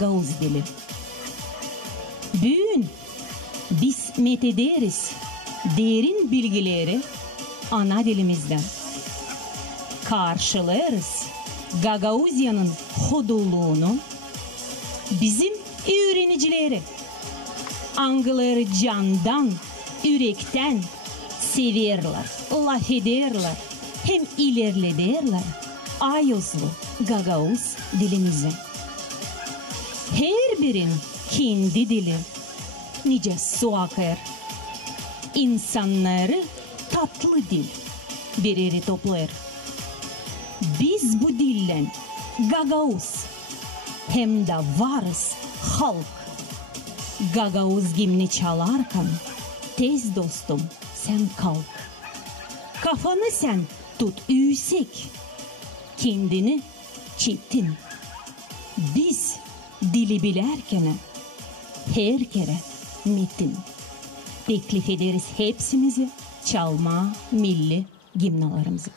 Gagavuz dili. Bugün biz metederiz derin bilgileri ana dilimizden. Karşılarız Gagavuzya'nın hoduluğunu bizim öğrenicileri. Angıları candan, yürekten severler, laf ederler, hem ilerlederler ayozlu Gagavuz dilimizi. Her birin kendi dili, nice su akar. İnsanları tatlı dil bir yere toplar. Biz bu dilden Gagavuz hem de varız halk. Gagavuz gimni çalarken tez dostum sen kalk. Kafanı sen tut yüksek, kendini çetin. Biz dili bilerken her kere metin. Teklif ederiz hepsinizi çalma milli gimnalarımızı.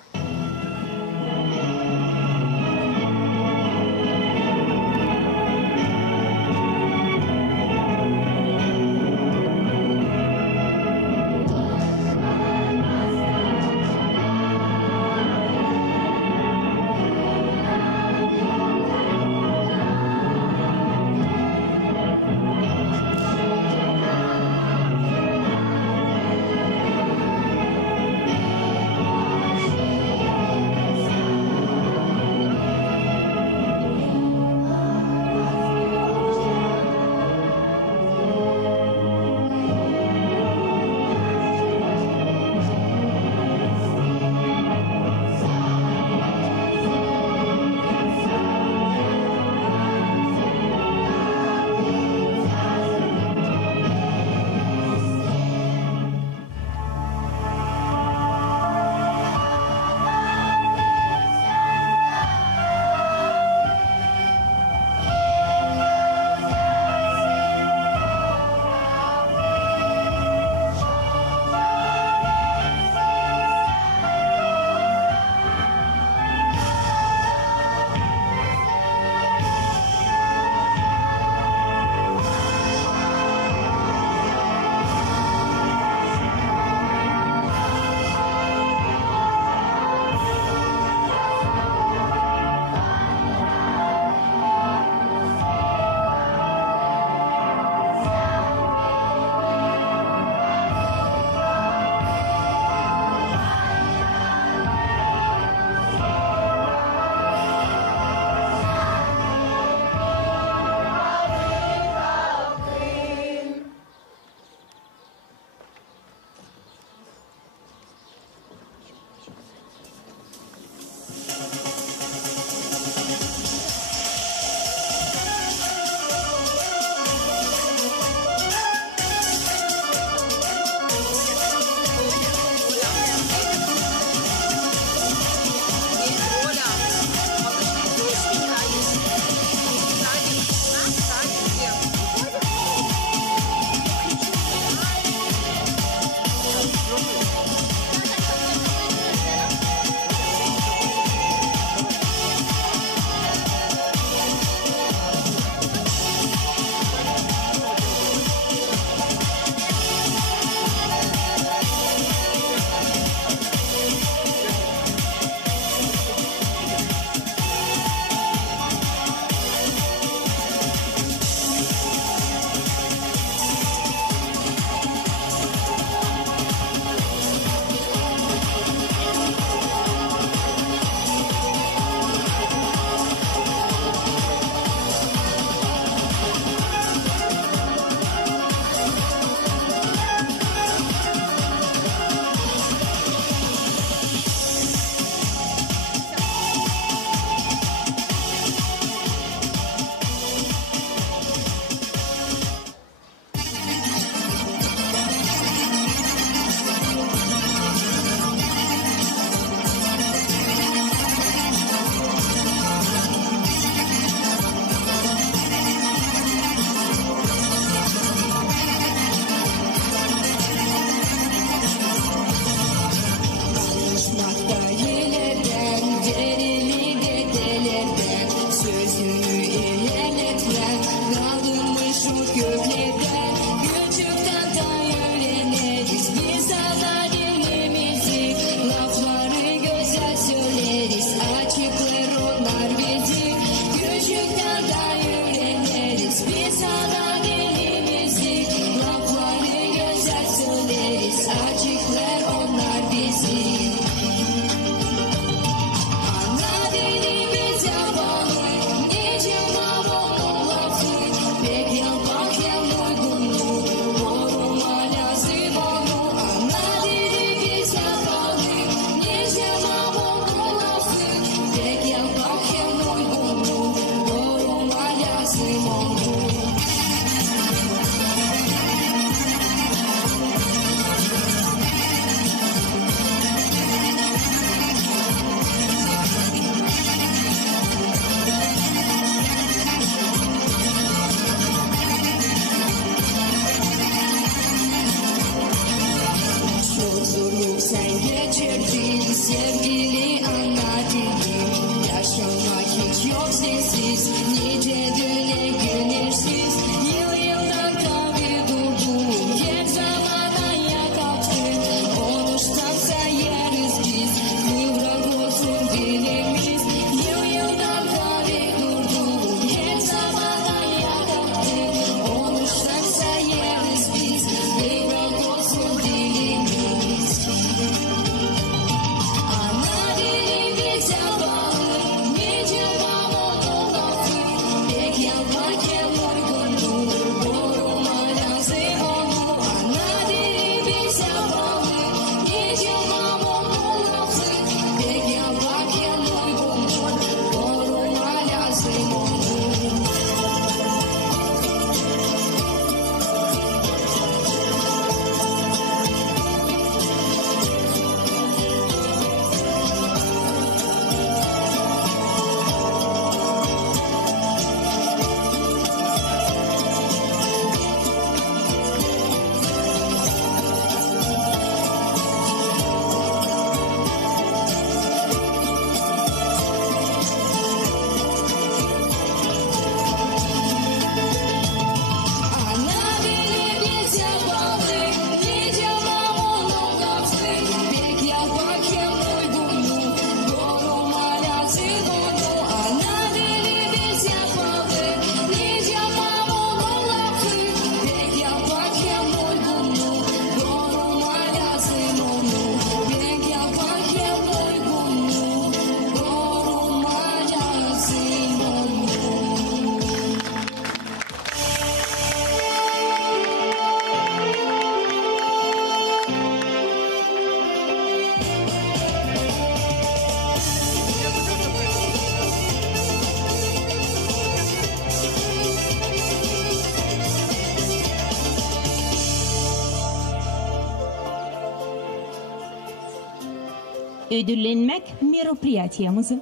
Ödüllenmek meropriyatiyamızı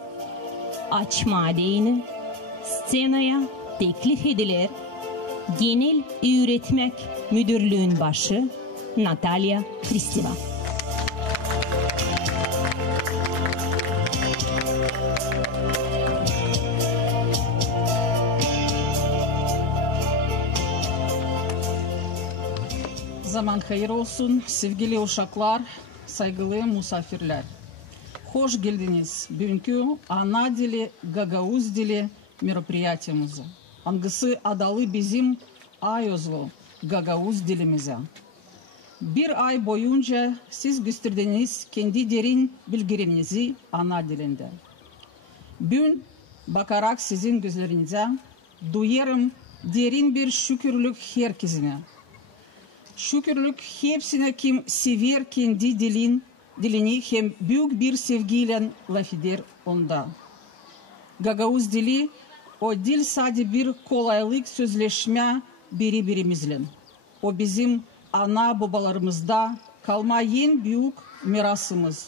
açma değini scenaya teklif edilir. Genel Öğretmek Müdürlüğün başı Natalya Kristeva. Zaman hayır olsun sevgili uşaklar, saygılı misafirler. Hoş geldiniz bugünkü ana dili Gagauz dili meropriyatiyamıza. Hangisi adalı bizim Ayozlu Gagauz dilimize. Bir ay boyunca siz gösterdiniz kendi derin bilgilerinizi ana dilinde. Bugün bakarak sizin gözlerinize duyarım derin bir şükürlük herkesine. Şükürlük hepsine kim sever kendi dilini hem büyük bir sevgiyle laf eder onda. Gagauz dili o dil sadece bir kolaylık sözleşme birbirimizle. O bizim ana babalarımızda kalmayan büyük mirasımız.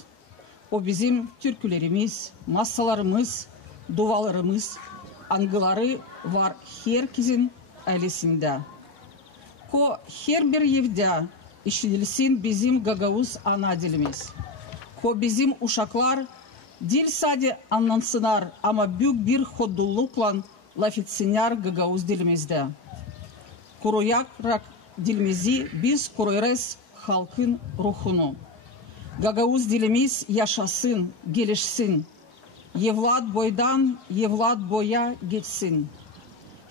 O bizim türkülerimiz, masallarımız, dualarımız, anıları var herkesin ailesinde. Ko her bir evde işitilsin bizim Gagauz ana dilimiz. Ko bizim uşaklar dil sadece anlansınlar ama büyük bir hodulukla laf etsinler Gagauz dilimizde. Kuruyarak dilimizi biz koruyarız halkın ruhunu. Gagauz dilimiz yaşasın, gelişsin. Evlat boydan evlat boya geçsin.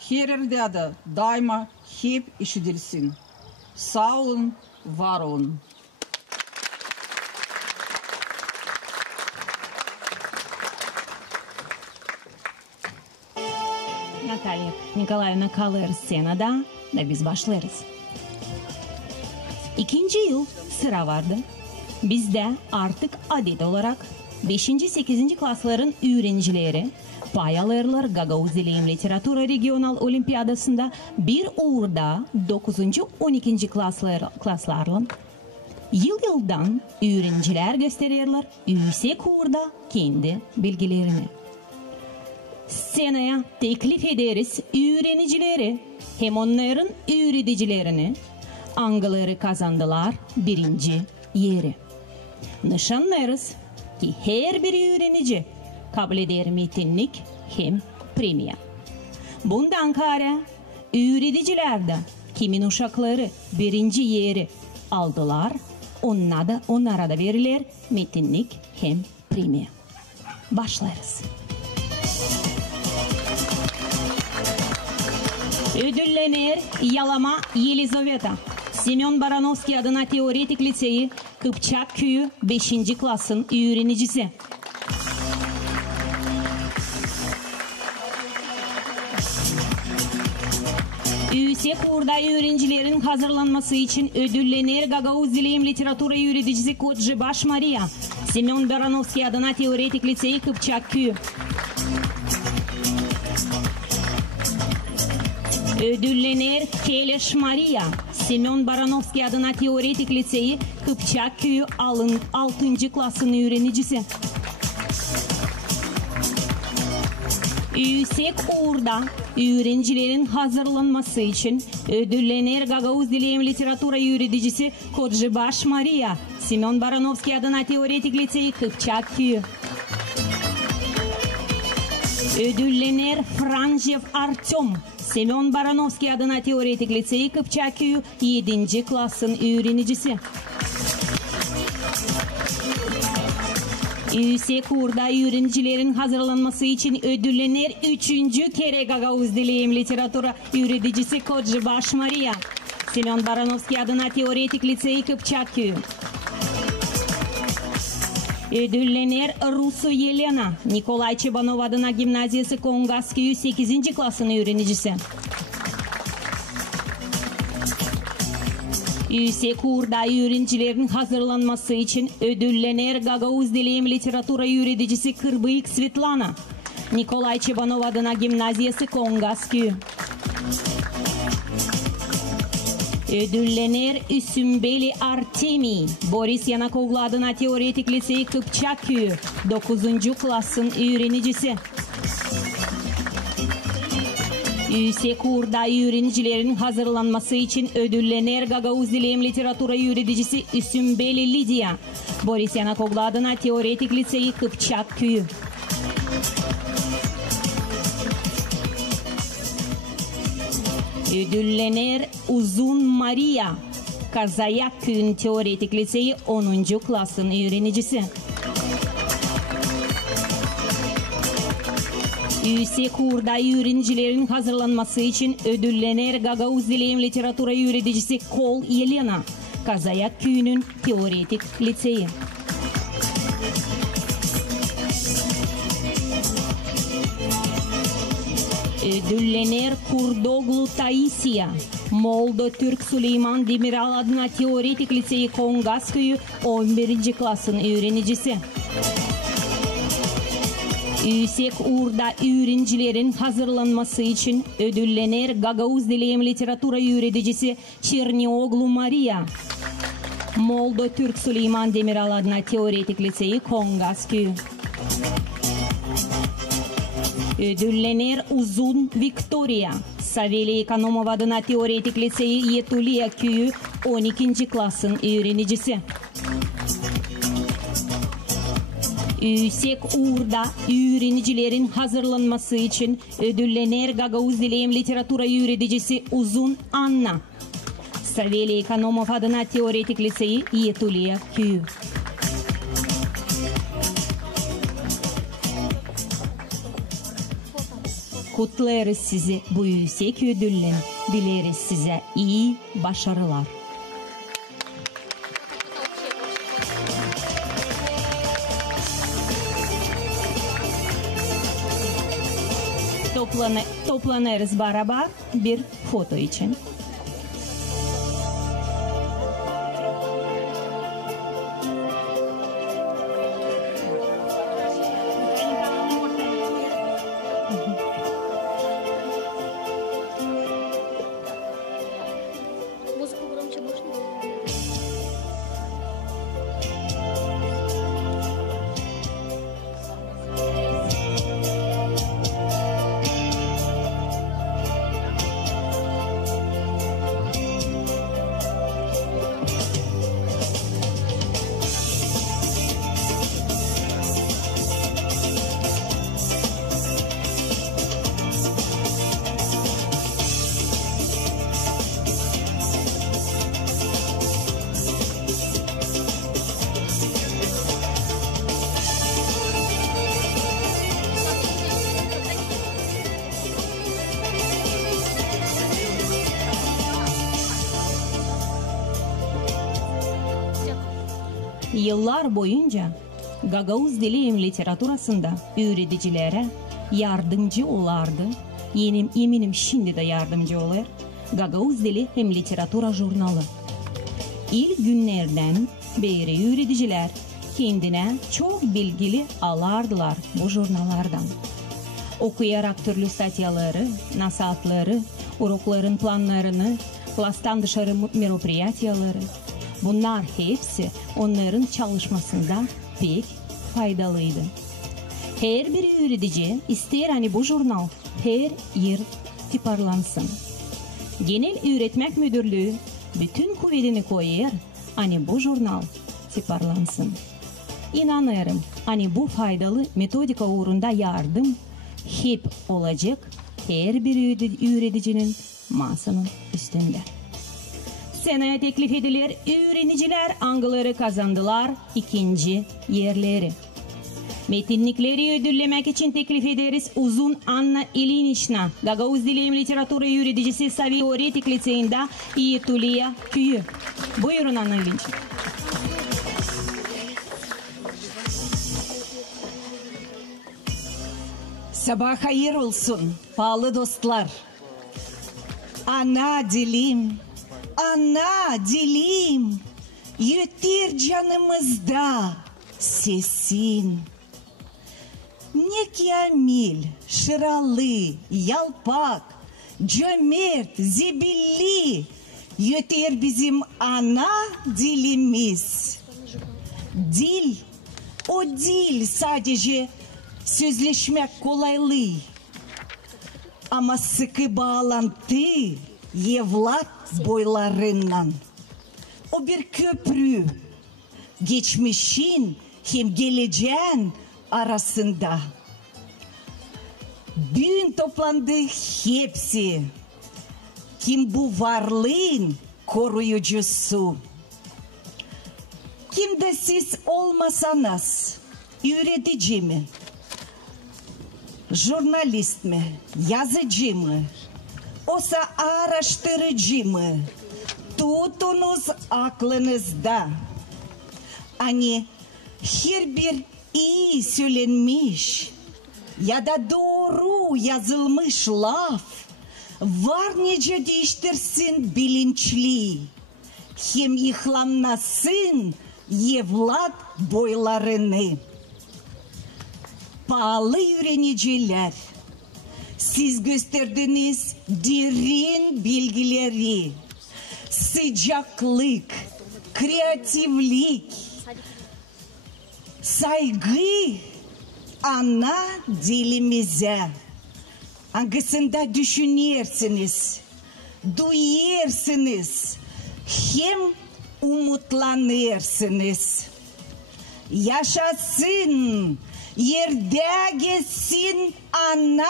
Her yerde de daima hep işitilsin. Sağ olun, var olun. Natalya Nikolaevna kalır scenada da biz başlarız. 2. yıl sıra vardı. Bizde artık adet olarak 5. 8. klasların öğrencileri pay alırlar. Gagavuz Dilim Literatura Regional Olimpiyadasında bir uğurda 9. 12. klaslarla yıldan öğrenciler gösterirler. Yüksek uğurda kendi bilgilerini. Seneye teklif ederiz öğrencileri hem onların öğreticilerini. Angaları kazandılar birinci yeri. Nişanlarız ki her bir öğrenici kabul eder metinlik hem premia. Bundan kare öğreticiler de kimin uşakları birinci yeri aldılar, onlara da verilir metinlik hem premia. Başlarız. Ödüllenir Yalama Yelizaveta. Semyon Baranovski adına Teoretik Liseyi Kıpçak Köyü 5. klasın öğrenicisi. Yüksek uğurda öğrencilerin hazırlanması için ödüllenir Gagavuz Dilim Literatura öğreticisi Koçbaş Maria. Semyon Baranovski adına Teoretik Liseyi Kıpçak Köyü. Ödüllenir Keleş Maria. Semyon Baranovski adına Teoretik Liseyi Kıpçak Köyü 6. klasın öğrenicisi. Yüksek uğurda öğrencilerin hazırlanması için ödüllenir Gagavuz Dilim Literatura öğreticisi Koçbaş Maria. Semyon Baranovski adına Teoretik Liseyi Kıpçak Köyü. Ödüllenir Franjev Artyom. Semyon Baranovski adına Teoretik Liseyi Kıpçak Köyü 7. klasın öğrenicisi. Yüksek uğurda öğrencilerin hazırlanması için ödüllenir 3. kere Gagavuz Dilim Literatura öğreticisi Koçbaş Maria. Semyon Baranovski adına Teoretik Liseyi Kıpçak Köyü. Ödüllenir Rusu Yelena. Nikolay Çebanov adına Gimnaziyası Kongas Köyü 8. klasın öğrenicisi. Yüksek uğurda öğrencilerin hazırlanması için ödüllenir Gagavuz Dilim Literatura öğreticisi Kırbıyık Svetlana. Nikolay Çebanov adına Gimnaziyası Kongas Köyü. Ödüllenir Üsümbeli Artemi. Boris Yanakovlu adına Teoretik Liseyi Kıpçak Köyü 9. klasın öğrenicisi. Yüksek uğurda öğrencilerin hazırlanması için ödüllenir Gagavuz Dilim Literatura öğreticisi Üsümbeli Lidya. Boris Yanakovlu adına Teoretik Liseyi Kıpçak Köyü. Ödüllenir Uzun Maria. Kazayak Köyü'nün Teoretik Liseyi 10. klasın öğrenicisi. Yüksek uğurda öğrencilerin hazırlanması için ödüllenir Gagavuz Dilim Literatura öğreticisi Kol Yelena. Kazayak Köyü'nün Teoretik Liseyi. Ödüllenir Kurdoglu Taisia. Moldo Türk Süleyman Demiral adına Teoretik Liseyi Kongas Köyü 11. klasın öğrenicisi. Yüksek uğurda öğrencilerin hazırlanması için ödüllenir Gagavuz Dilim Literatura öğreticisi Çernioglu Maria. Moldo Türk Süleyman Demiral adına Teoretik Liseyi Kongas Köyü. Ödüllenir Uzun Victoria. Saveli Ekonomov adına Teoretik Liseyi Yetulia Köyü 12. klasın öğrenicisi. Yüksek uğurda öğrencilerin hazırlanması için ödüllenir Gagavuz Dilim Literatura öğreticisi Uzun Anna. Saveli Ekonomov adına Teoretik Liseyi Yetulia Köyü. Kutlarız sizi bu yüksek ödülle. Dileriz size iyi başarılar. Toplanırız beraber bir foto için. Yıllar boyunca Gagavuz dili hem literaturasında öğreticilere yardımcı olardı. Eminim şimdi de yardımcı olur. Gagavuz dili hem literatura jurnalı. İlk günlerden beri öğreticiler kendine çok bilgili alardılar bu jurnallardan. Okuyarak türlü statyaları, nasihatları, urokların planlarını, klastan dışarı meropриятиялары. Bunlar hepsi onların çalışmasında pek faydalıydı. Her bir öğretici ister hani bu jurnal her yer tiparlansın. Genel Öğretmek Müdürlüğü bütün kuvvetini koyar hani bu jurnal tiparlansın. İnanırım hani bu faydalı metodika uğrunda yardım hep olacak her bir öğreticinin masanın üstünde. Seneye teklif edilir öğreniciler angıları kazandılar, ikinci yerleri. Metinlikleri ödüllemek için teklif ederiz Uzun Anna Ilinичna, Gagavuz Dili hem Literatura öğreticisi Sovet Teoretik Liseyi'nde İyetuliya Köyü. Buyurun Anna Ilinичna. Sabah hayır olsun pahalı dostlar. Ana dilim, yeter canımızda sesin. Ne kamil, şıralı, yalpak, cömert, zibilli, yeter bizim ana dilimiz. Dil, o dil sadece sözleşmek kolaylı. Ama sıkı bağlantı evlat boylarından. O bir köprü, geçmişin hem geleceğin arasında. Bugün toplandı hepsi. Kim bu varlığın koruyucusu? Kim de siz olmasanız, öğretici mi? Jurnalist mi? Yazıcı mı? Osa araştırıcı mı? Tutunuz aklınızda. Hani her bir iyi söylenmiş ya da doğru yazılmış laf var nece değiştirsin bilinçli. Hem ihlamlasın evlat boylarını. Pahalı öğreniciler, siz gösterdiniz derin bilgileri, sıcaklık, kreativlik, saygı ana dilimize. Hangisinde düşünürsünüz, duyarsınız, hem umutlanırsınız. Yaşasın, yerde geçsin ana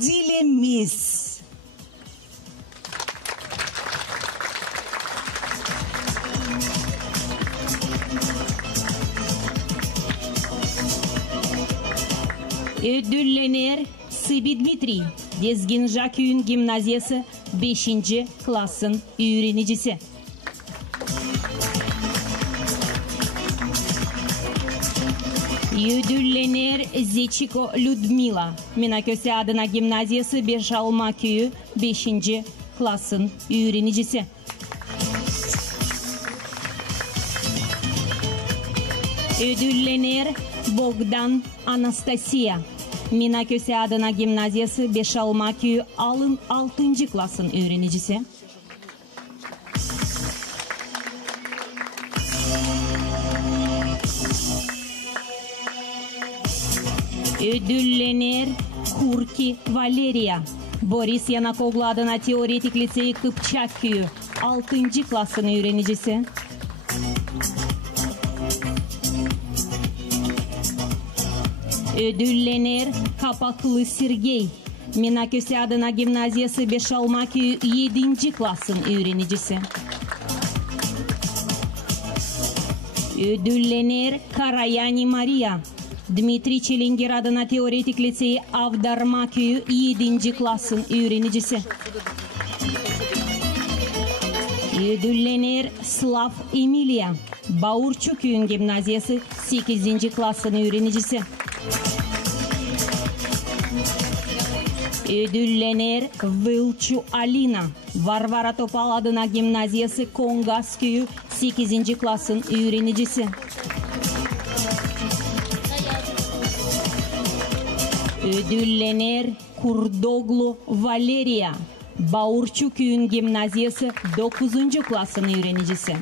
dilimiz. Ödüllenir Sıbi Dmitri, Dezginja Köyün Gimnaziyası 5. klasın öğrenicisi. Ödüllenir Zechiko Ludmila, Minaköse adına Gimnaziyası Beşalma Köyü 5. klasın öğrenicisi. Ödüllenir Bogdan Anastasia, Minaköse adına Gimnaziyası Beşalma Köyü 6. klasın öğrenicisi. Ödüllenir Kurki Valeria, Boris Yanakoglu adına Teoretik Liseyi Kıpçak Köyü 6. klasın öğrenicisi. Ödüllenir Kapaklı Sergey, Minaköse adına Gimnaziyası Beşalma Köyü 7. klasın öğrenicisi. Ödüllenir Karayani Maria, Dmitri Çilingir adına Teoretik Liseyi Avdarma Köyü 7. klasın öğrenicisi. Ödüllenir Slav Emilia, Bauurçu Köyün Gimnaziyası 8. klasının öğrenicisi. Ödüllenir Vılçu Alina, Varvara Topal adına Gimnaziyası Kongas Köyü 8. klasın öğrenicisi. Ödüllenir Kurdoglu Valeria, Bauurçu Köyün Gimnaziyası 9. klasın öğrenicisi.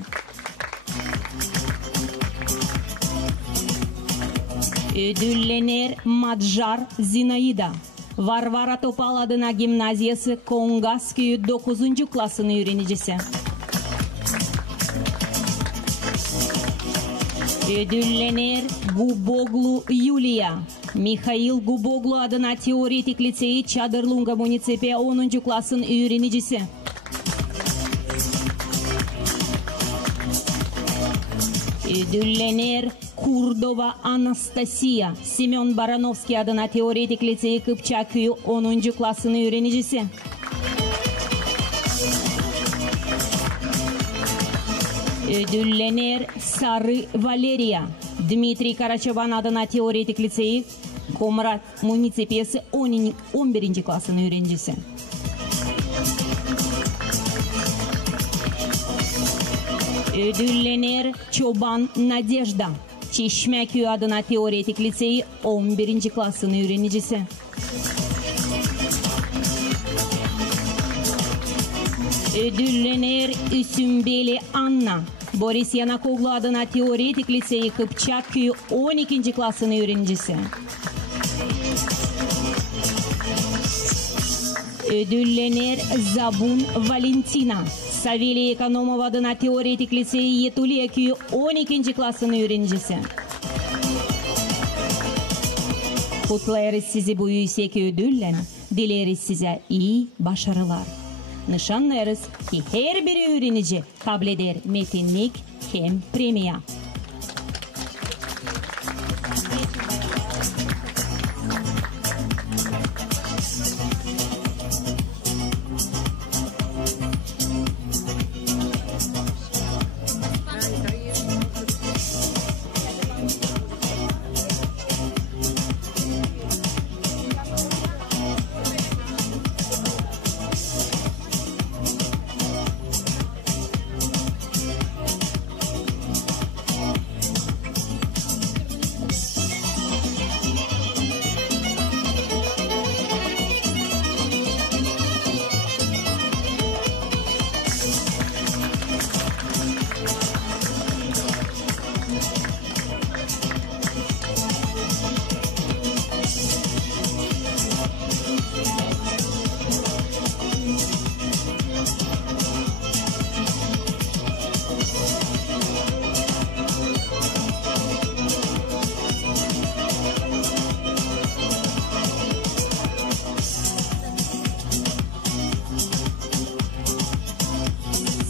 Ödüllenir Madjar Zinaida, Varvara Topal adına Gimnaziyası Kongas Köyü 9. klasın öğrenicisi. Ödüllenir Guboglu Yulia, Mikhail Guboglu adına Teoretik Liseyi Çadırlunga Munisipi 10. klasın öğrenicisi. Ödüllenir Kurdova Anastasia, Semyon Baranovski adına Teoretik Liseyi Kıpçak Köyü 10. klasın öğrenicisi. Ödüllenir Sarı Valeria, Dmitri Karaçaban adına Teoretik Liseyi Komrat Munisipiyesi 11. klasın öğrencisi. Ödüllenir Çoban Nadejda, Çeşmeköy adına Teoretik Liseyi 11. klasın öğrenicisi. Ödüllenir Üsümbeli Anna, Boris Yanakoglu adına Teoretik Liseyi Kıpçak Köyü 12. klasın öğrencisi. Ödüllenir Zabun Valentina, Savelya Ekonomov adına Teoretik Liseyi Yetuliya Köyü 12. klasın öğrencisi. Kutlarız sizi bu yüksek ödülle, dileriz size iyi başarılar. Nişanlarız ki her bir öğrenici kabul eder metinlik hem premiya.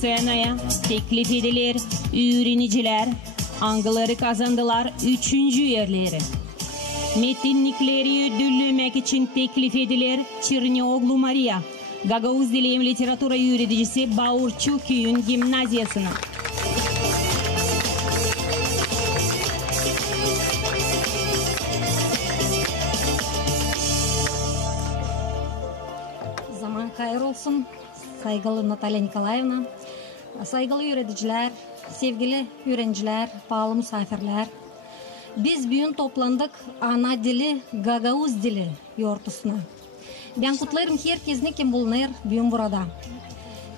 Senaya teklif edilir, öğreniciler angıları kazandılar 3. yerleri. Metinlikleri ödüllemek için teklif edilir Çernioglu Maria, Gagauz Dili hem Literatura öğreticisi Bauurçu Köyün Gimnaziyasına. Zaman hayır olsun. Saygılı Natalya Nikolaevna, saygılı öğreticiler, sevgili öğrenciler, pahalı misafirler. Biz bugün toplandık ana dili Gagauz dili yortusuna. Ben kutlarım herkesini kim bulunur bugün burada.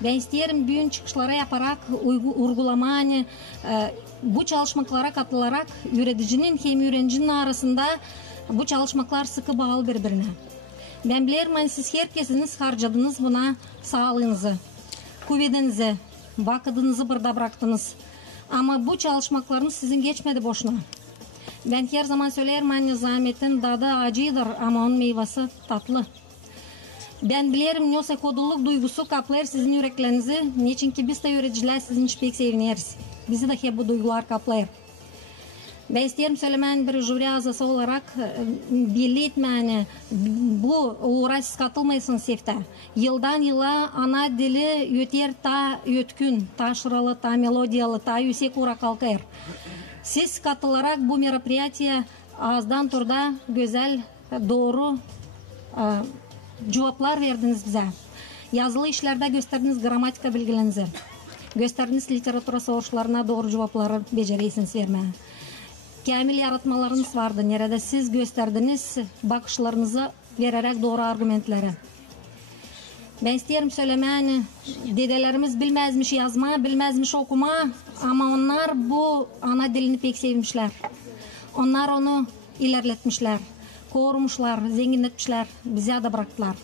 Ben isterim bugün çıkışlara yaparak, uygulamayı, bu çalışmalara katılarak öğreticinin hem öğrencinin arasında bu çalışmalar sıkı bağlı birbirine. Ben bilirim siz herkesiniz harcadınız buna sağlığınızı, kuvvetinizi, vakitinizi burada bıraktınız. Ama bu çalışmalarınız sizin geçmedi boşuna. Ben her zaman söylerim zahmetin tadı acıdır ama onun meyvesi tatlı. Ben bilirim neyse koduluk duygusu kaplar sizin yüreklerinizi. Niçin ki biz de öğreticiler sizin için pek seviniriz. Bizi de hep bu duygular kaplar. Бәйстерім сөйлемен бір жюри азасы оларақ билет мәні бұл орайсыз қатылмайсын сефті. Йылдан йыла ана ділі өтер та өткін, та шыралы, та мелодиялы, та өсек ура қалқайыр. Сіз қатыларақ бұл мероприятие аздан тұрда гөзәл, doğru cevaplar verdiniz bize. Yazılı işlerde gösterdiniz gramatika bilgilerinizi. Gösterdiniz literatura sorularına doğru cevapları becereysiniz vermeye. Kamil yaratmalarınız vardı. Nerede siz gösterdiniz bakışlarınızı vererek doğru argumentleri. Ben isterim söylemeni. Dedelerimiz bilmezmiş yazma, bilmezmiş okuma. Ama onlar bu ana dilini pek sevmişler. Onlar onu ilerletmişler. Korumuşlar, zenginletmişler. Bize de bıraktılar.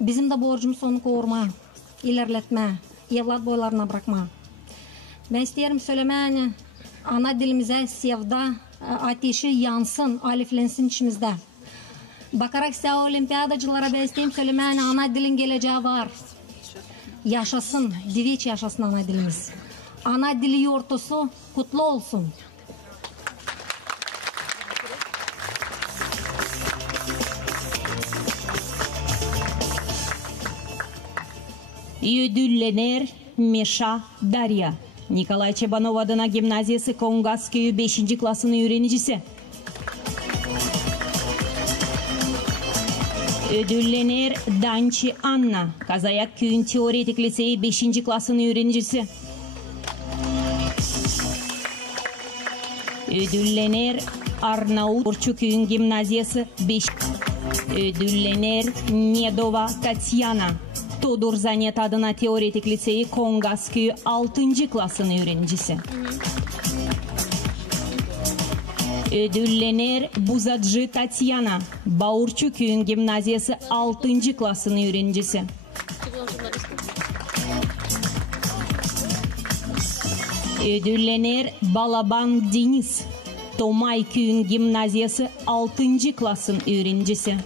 Bizim de borcumuz onu koruma, ilerletme, evlat boylarına bırakma. Ben isterim söylemeni. Ana dilimize sevda ateşi yansın, aliflensin içimizde. Bakarak size olimpiyadacılara ben isteyeyim söylemeyin, ana dilin geleceği var. Yaşasın, diviç yaşasın ana dilimiz. Ana dili yortusu kutlu olsun. Ödüllenir Meşa Darya. Nikolay Çebanov adına gimnaziyası Kongas köyü 5. klasının öğrenicisi. Ödüllenir Dançi Anna. Kazayak köyün teoretik liseyi 5. klasının öğrenicisi. Ödüllenir Arnavut Orçu köyün gimnaziyası 5. Ödüllenir Nedova Tatyana. Тодор Занят adına teoretik liseyi Kongas köyü 6. klasının öğrencisi. Ödüllenir Buzadjı Tatyana. Baurçu köyün gimnaziyası 6. klasının öğrencisi. Ödüllenir Balaban Deniz. Tomay köyün gimnaziyası 6. klasının öğrencisi.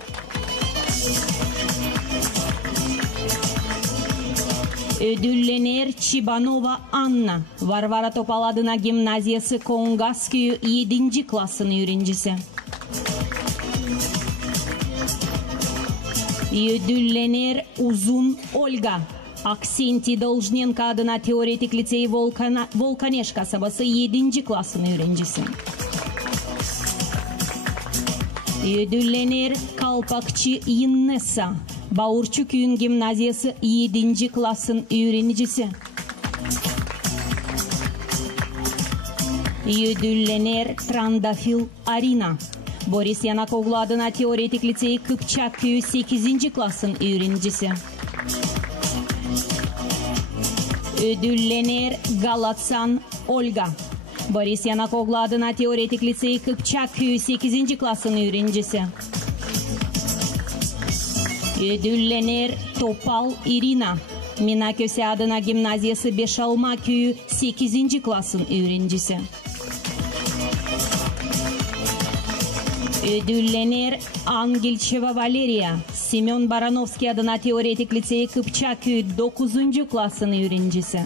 Ödüllenir Çibanova Anna. Varvara Topal adına gimnaziyası Kongas köyü 7. klasının öğrencisi. Ödüllenir Uzun Olga. Aksenti Должненко adına teoretik liseyi Volkaneş kasabası 7. klasının öğrencisi. Ödüllenir Kalpakçı Innesa. Baurçu köyün gimnaziyası 7. klasın öğrenicisi. Ödüllenir Trandafil Arina. Boris Yanakoglu adına teoretik liseyi Kıpçak köyü 8. klasın öğrenicisi. Ödüllenir Galatsan Olga. Boris Yanakoglu adına teoretik liseyi Kıpçak köyü 8. klasın öğrenicisi. Ödüllenir Topal Irina. Minaköse adına gimnaziyası Beşalma köyü 8. klasın öğrencisi. Ödüllenir Angelcheva Valeria. Semyon Baranovski adına teoretik liseyi Kıpçak köyü 9. klasın öğrencisi.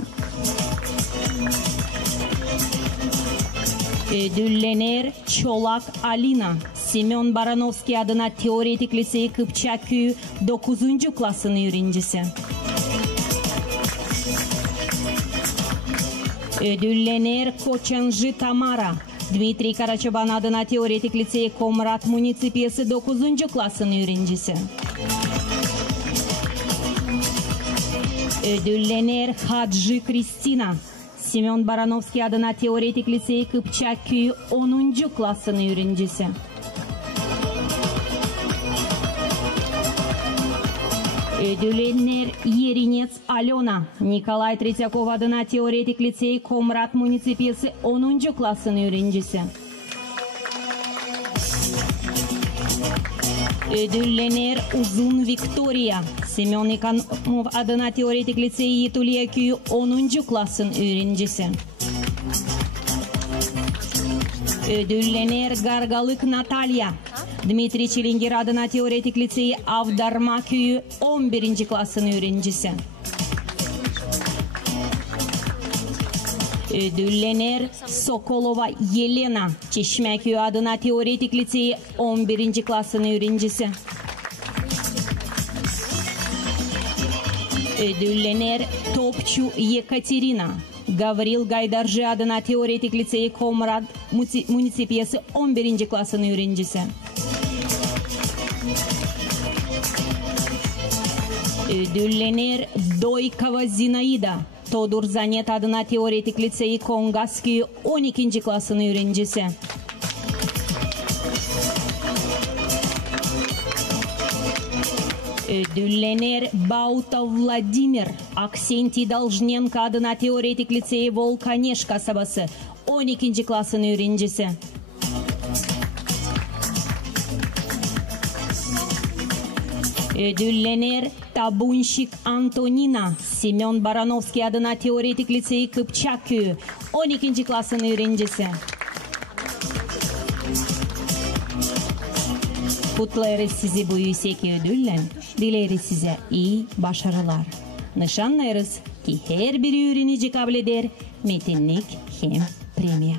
Ödüllenir Çolak Alina. Semyon Baranovski adına teoretik liseyi Kıpçak köyü 9. klasın öğrencisi. Ödüllenir Koçanjı Tamara. Dmitri Karaçaban adına teoretik liseyi Komrat Municipiyesi 9. klasın öğrencisi. Ödüllenir Hadji Kristina. Semyon Baranovski adına teoretik liseyi Kıpçak köyü 10. klasın öğrencisi. Ödüllenir Yerinets Alona. Nikolay Tretyakov adına teoretik liseyi Komrat Municipiyesi 10. klasın öğrencisi. Ödüllenir Uzun Victoria. Semyon Nikanov adına teoretik liseyi Yetuliya köyü 10. klasın öğrencisi. Ödüllenir Gargalık Natalya. Dmitri Çilingir adına teoretik liseyi Avdarma köyü 11. klasın öğrencisi. Ödüllenir Sokolova Yelena, Çeşmeköy adına Teoretik Liseyi 11. klasın öğrencisi. Ödüllenir Topçu Yekaterina, Gavril Gaydarcı adına Teoretik Liseyi Komrad Munisipiyesi 11. klasın öğrencisi. Ödüllenir Doykova Zinaida, Todor Zanet adına Teoretik Liseyi Kongasköy'ü 12. klasın öğrencisi. Ödüllenir Bauta Vladimir, Aksenti Должненко adına Teoretik Liseyi Volkaneş kasabası 12. klasın öğrencisi. Ödüllenir Tabunşik Antonina, Semyon Baranovski adına Teoretik Liseyi Kıpçakköy'ü 12. klasın öğrencisi. Kutlarız sizi bu yüksek ödülle. Dileriz size iyi başarılar. Nişanlarız ki her bir öğrenici kabul eder metinlik hem premia.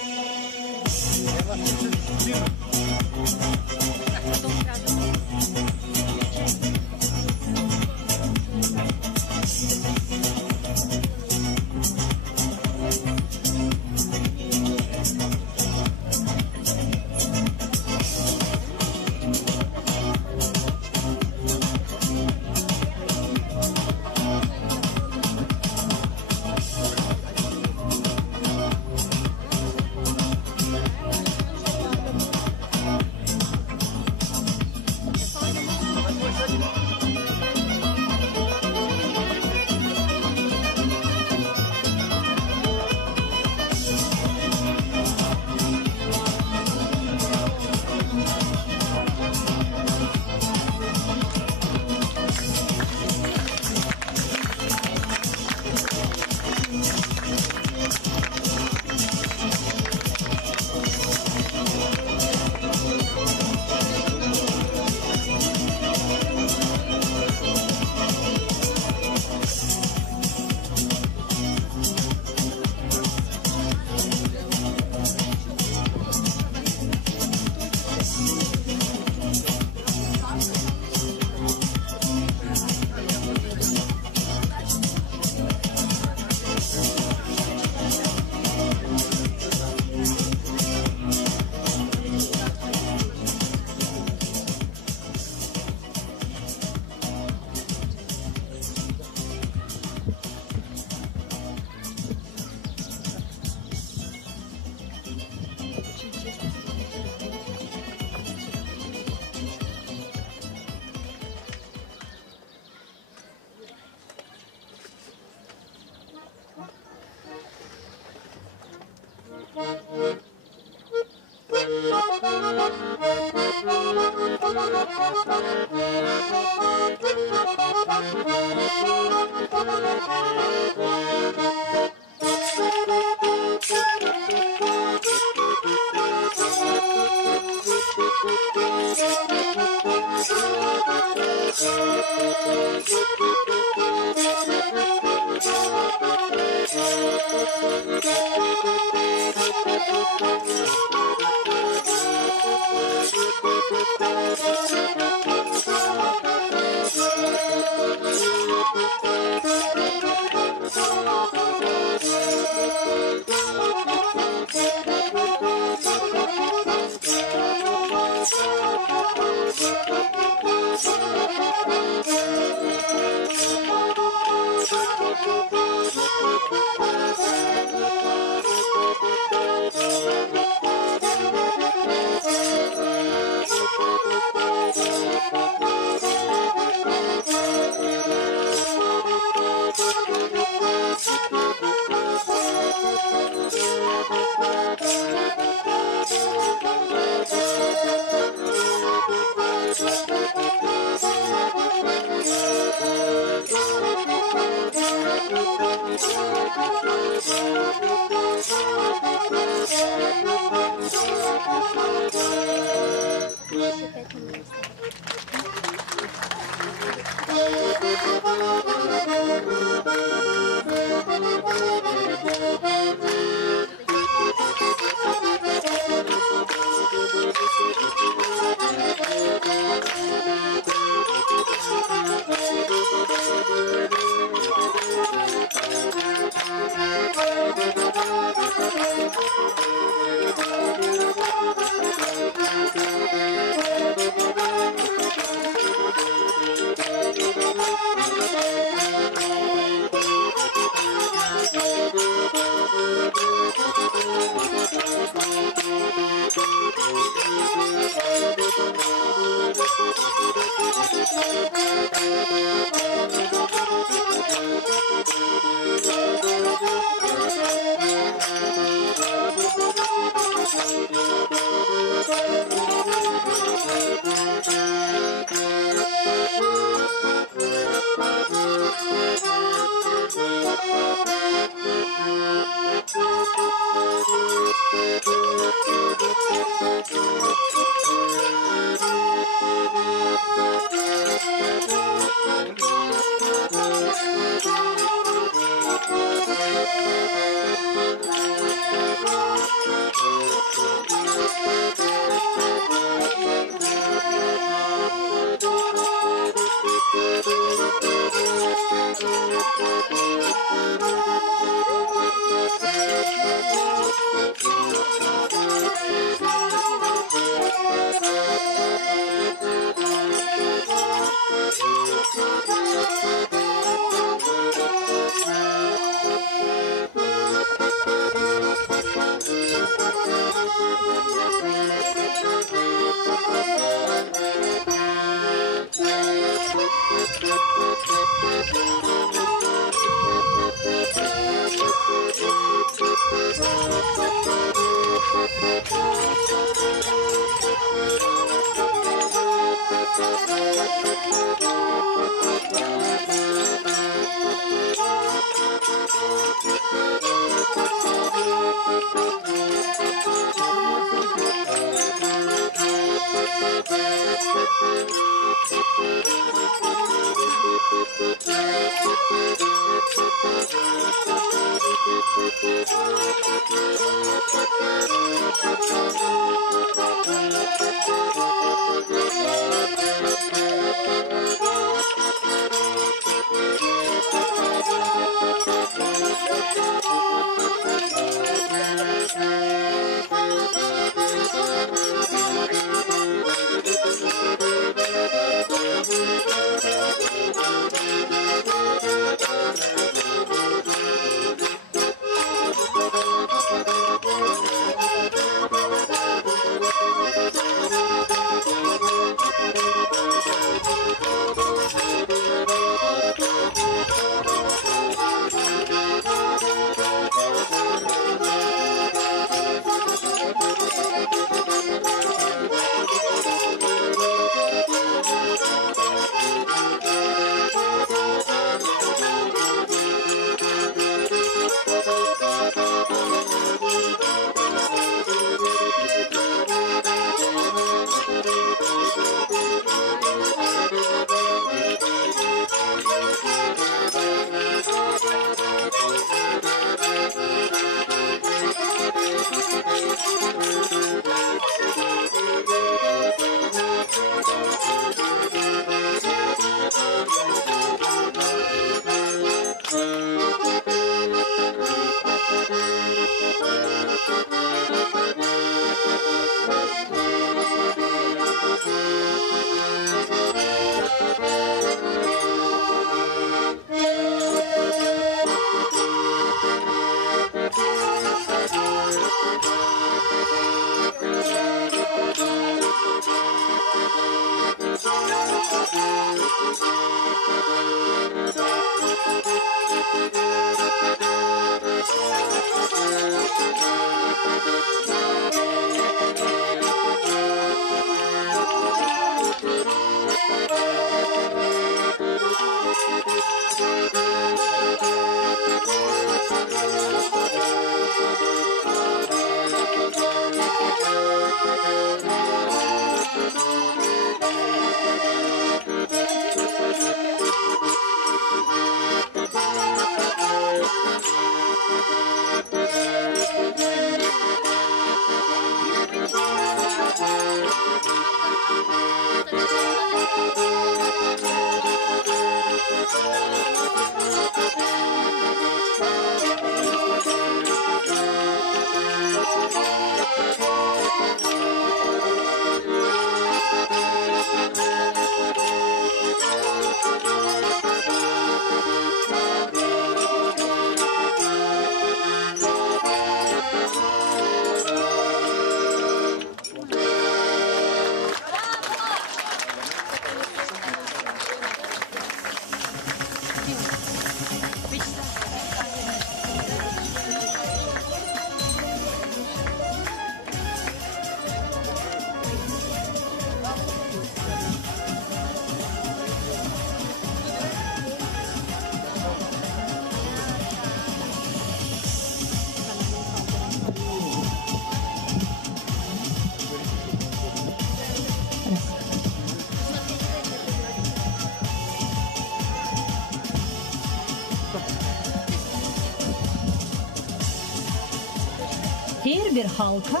Her bir halka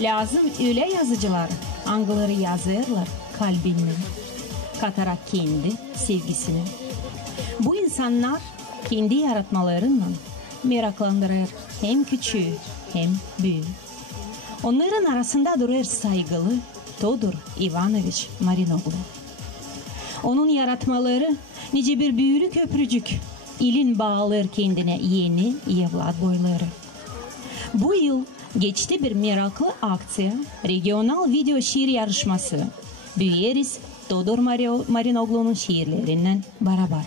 lazım öyle yazıcılar, angıları yazırlar kalbinden, katarak kendi sevgisini. Bu insanlar kendi yaratmalarından meraklandırır hem küçüğü hem büyüğü. Onların arasında durur saygılı Todor Ivanoviç Marinoglu. Onun yaratmaları nice bir büyülü köprücük, ilin bağlar kendine yeni evlat boyları. Bu yıl geçti bir meraklı aksiya, regional video şiir yarışması. Büyüyeriz Todor Marinoglu'nun şiirlerinden beraber.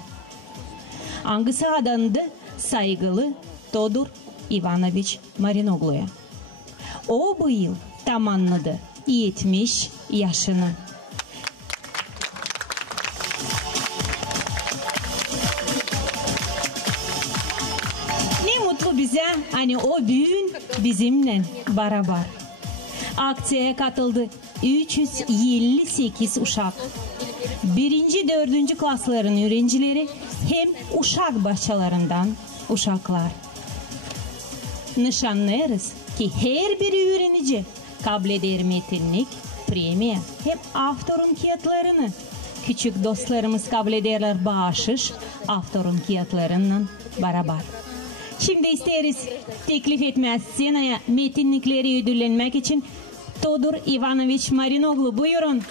Angısı adandı saygılı Todor Ivanovich Marinoglu'ya. O bu yıl tamamladı 70 yaşını. Ne mutlu bize, hani o düğün bizimle beraber. Aktsiyaya katıldı 358 uşak. 1-4. klasların öğrencileri hem uşak bahçelerinden uşaklar. Nişanlarız ki her bir öğrenici kabul eder metinlik, premiye hem avtorun kağıtlarını. Küçük dostlarımız kabul ederler bahşiş avtorun kağıtlarından beraber. Şimdi isteriz teklif etmez scenaya metinlikleri ödüllenmek için Todor Ivanovich Marinoglu, buyurun.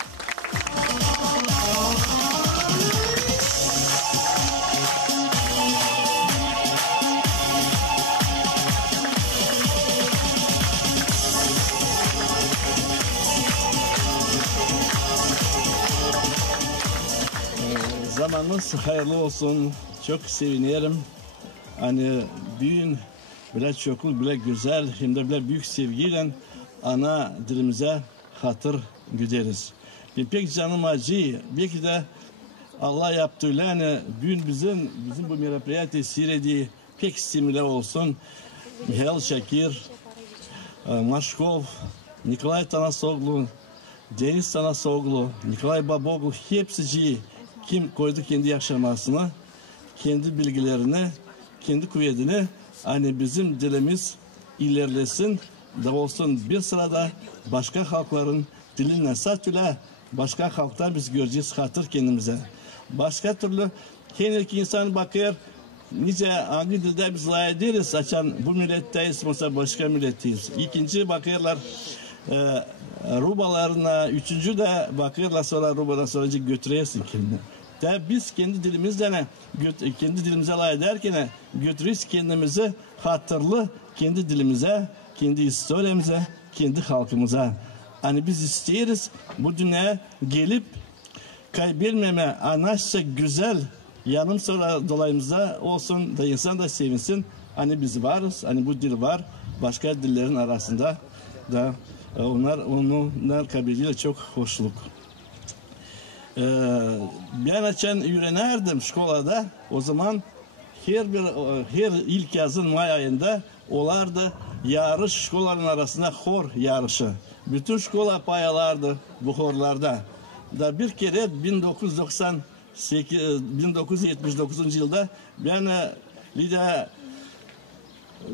Zamanınız hayırlı olsun. Çok sevinirim. Hani düğün bile çoklu, bile güzel, hem de bile büyük sevgiyle ana dilimize hatır güderiz. Pek canım acı. Belki de Allah yaptığıyla hani düğün bizim bu merapiyatı siredi pek simile olsun. Mihail Şakir, Maşkov, Nikolay Tanasoglu, Deniz Tanasoglu, Nikolay Baboglu hepsi kim koydu kendi yaşamasını, kendi bilgilerini, kendi kuvvetini, hani bizim dilimiz ilerlesin da olsun bir sırada başka halkların diline satıyla başka halktan biz göreceğiz hatır kendimize. Başka türlü her iki insan bakıyor, nice hangi dilde biz layık ederiz, açan bu milletteyiz, mesela başka milletteyiz. İkinci bakıyorlar rubalarına, üçüncü de bakıyorlar sonra rubadan sonra götürüyorsun kendini. De biz kendi dilimizden kendi dilimize layık ederken götürürüz kendimizi hatırlı kendi dilimize, kendi historiemize, kendi halkımıza. Hani biz isteriz bu dünyaya gelip kaybetmeme, anaçça güzel yanım sonra dolayımızda olsun da insan da sevinsin. Hani biz varız, hani bu dil var. Başka dillerin arasında da onlar kabiliyle çok hoşluk. Ben açan öğrenirdim şkolada. O zaman her ilk yazın May ayında olardı yarış şkolaların arasında hor yarışı. Bütün şkola payalardı bu horlarda. Da bir kere 1979 yılda ben Lidia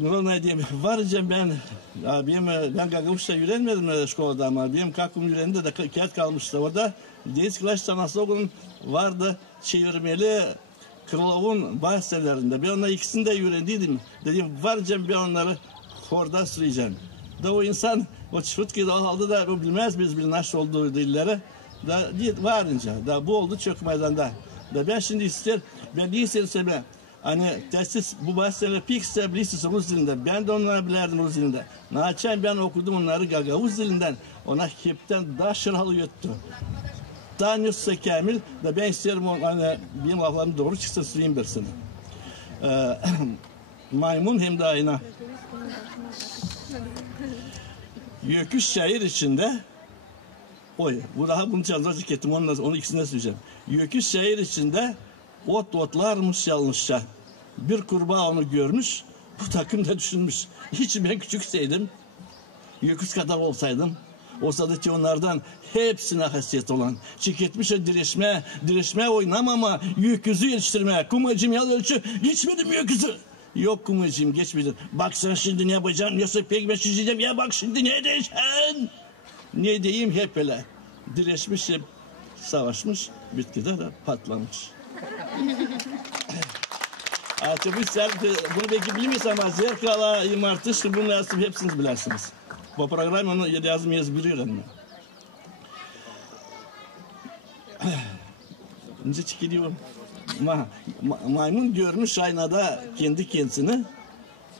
Nurona diyeyim varacağım ben Gagavuş'ta öğrenmedim şkolada ama benim kalkım öğrendi de kağıt kalmıştı orada. Deniz Kılaç Tanasoglu'nun vardı çevirmeli Krılov'un bahselerinde. Ben onların ikisini de öğrendiydim. Dedim varacağım ben onları horda süreceğim. Da o insan o çıfıtkıyı da aldı da o bilmez biz bir naş olduğu dilleri. Da varınca da bu oldu çok meydanda. Da ben şimdi ben niye istersem hani tesis bu bahseler pek stabilisiz Rus dilinde. Ben de onları bilirdim Rus dilinde. Naçen ben okudum onları Gagavuz dilinden. Ona hepten daha şırhalı yuttu. Daha nüsse kamil da ben isterim hani benim laflarım doğru çıksa söyleyeyim birisini. Maymun hem de ayna. Yöküş şair içinde bu daha bunu çalacak ettim onu ikisini de söyleyeceğim. Yöküş şair içinde otlarmış yanlışça. Bir kurbağa onu görmüş, bu takım da düşünmüş. Hiç ben küçükseydim, yöküş kadar olsaydım, o sadece onlardan hepsine hasiyet olan, çeketmişe direşme oynamama, yöküzü yetiştirmeye, kumacım yal ölçü, geçmedim yöküzü. Yok kumacım geçmedim. Bak sen şimdi ne yapacaksın, yoksa pek çizeceğim, ya bak şimdi ne edeceksin? Ne diyeyim hep öyle. Direşmiş, hep savaşmış, bitkide de patlamış. Çok ister, bunu belki bilmiyorsun ama Zerkala, İmartış, bunlar hepsiniz bilirsiniz. Bu program onu yazmıyor. Önce çıkıyorum. Maymun görmüş aynada kendi kendisini.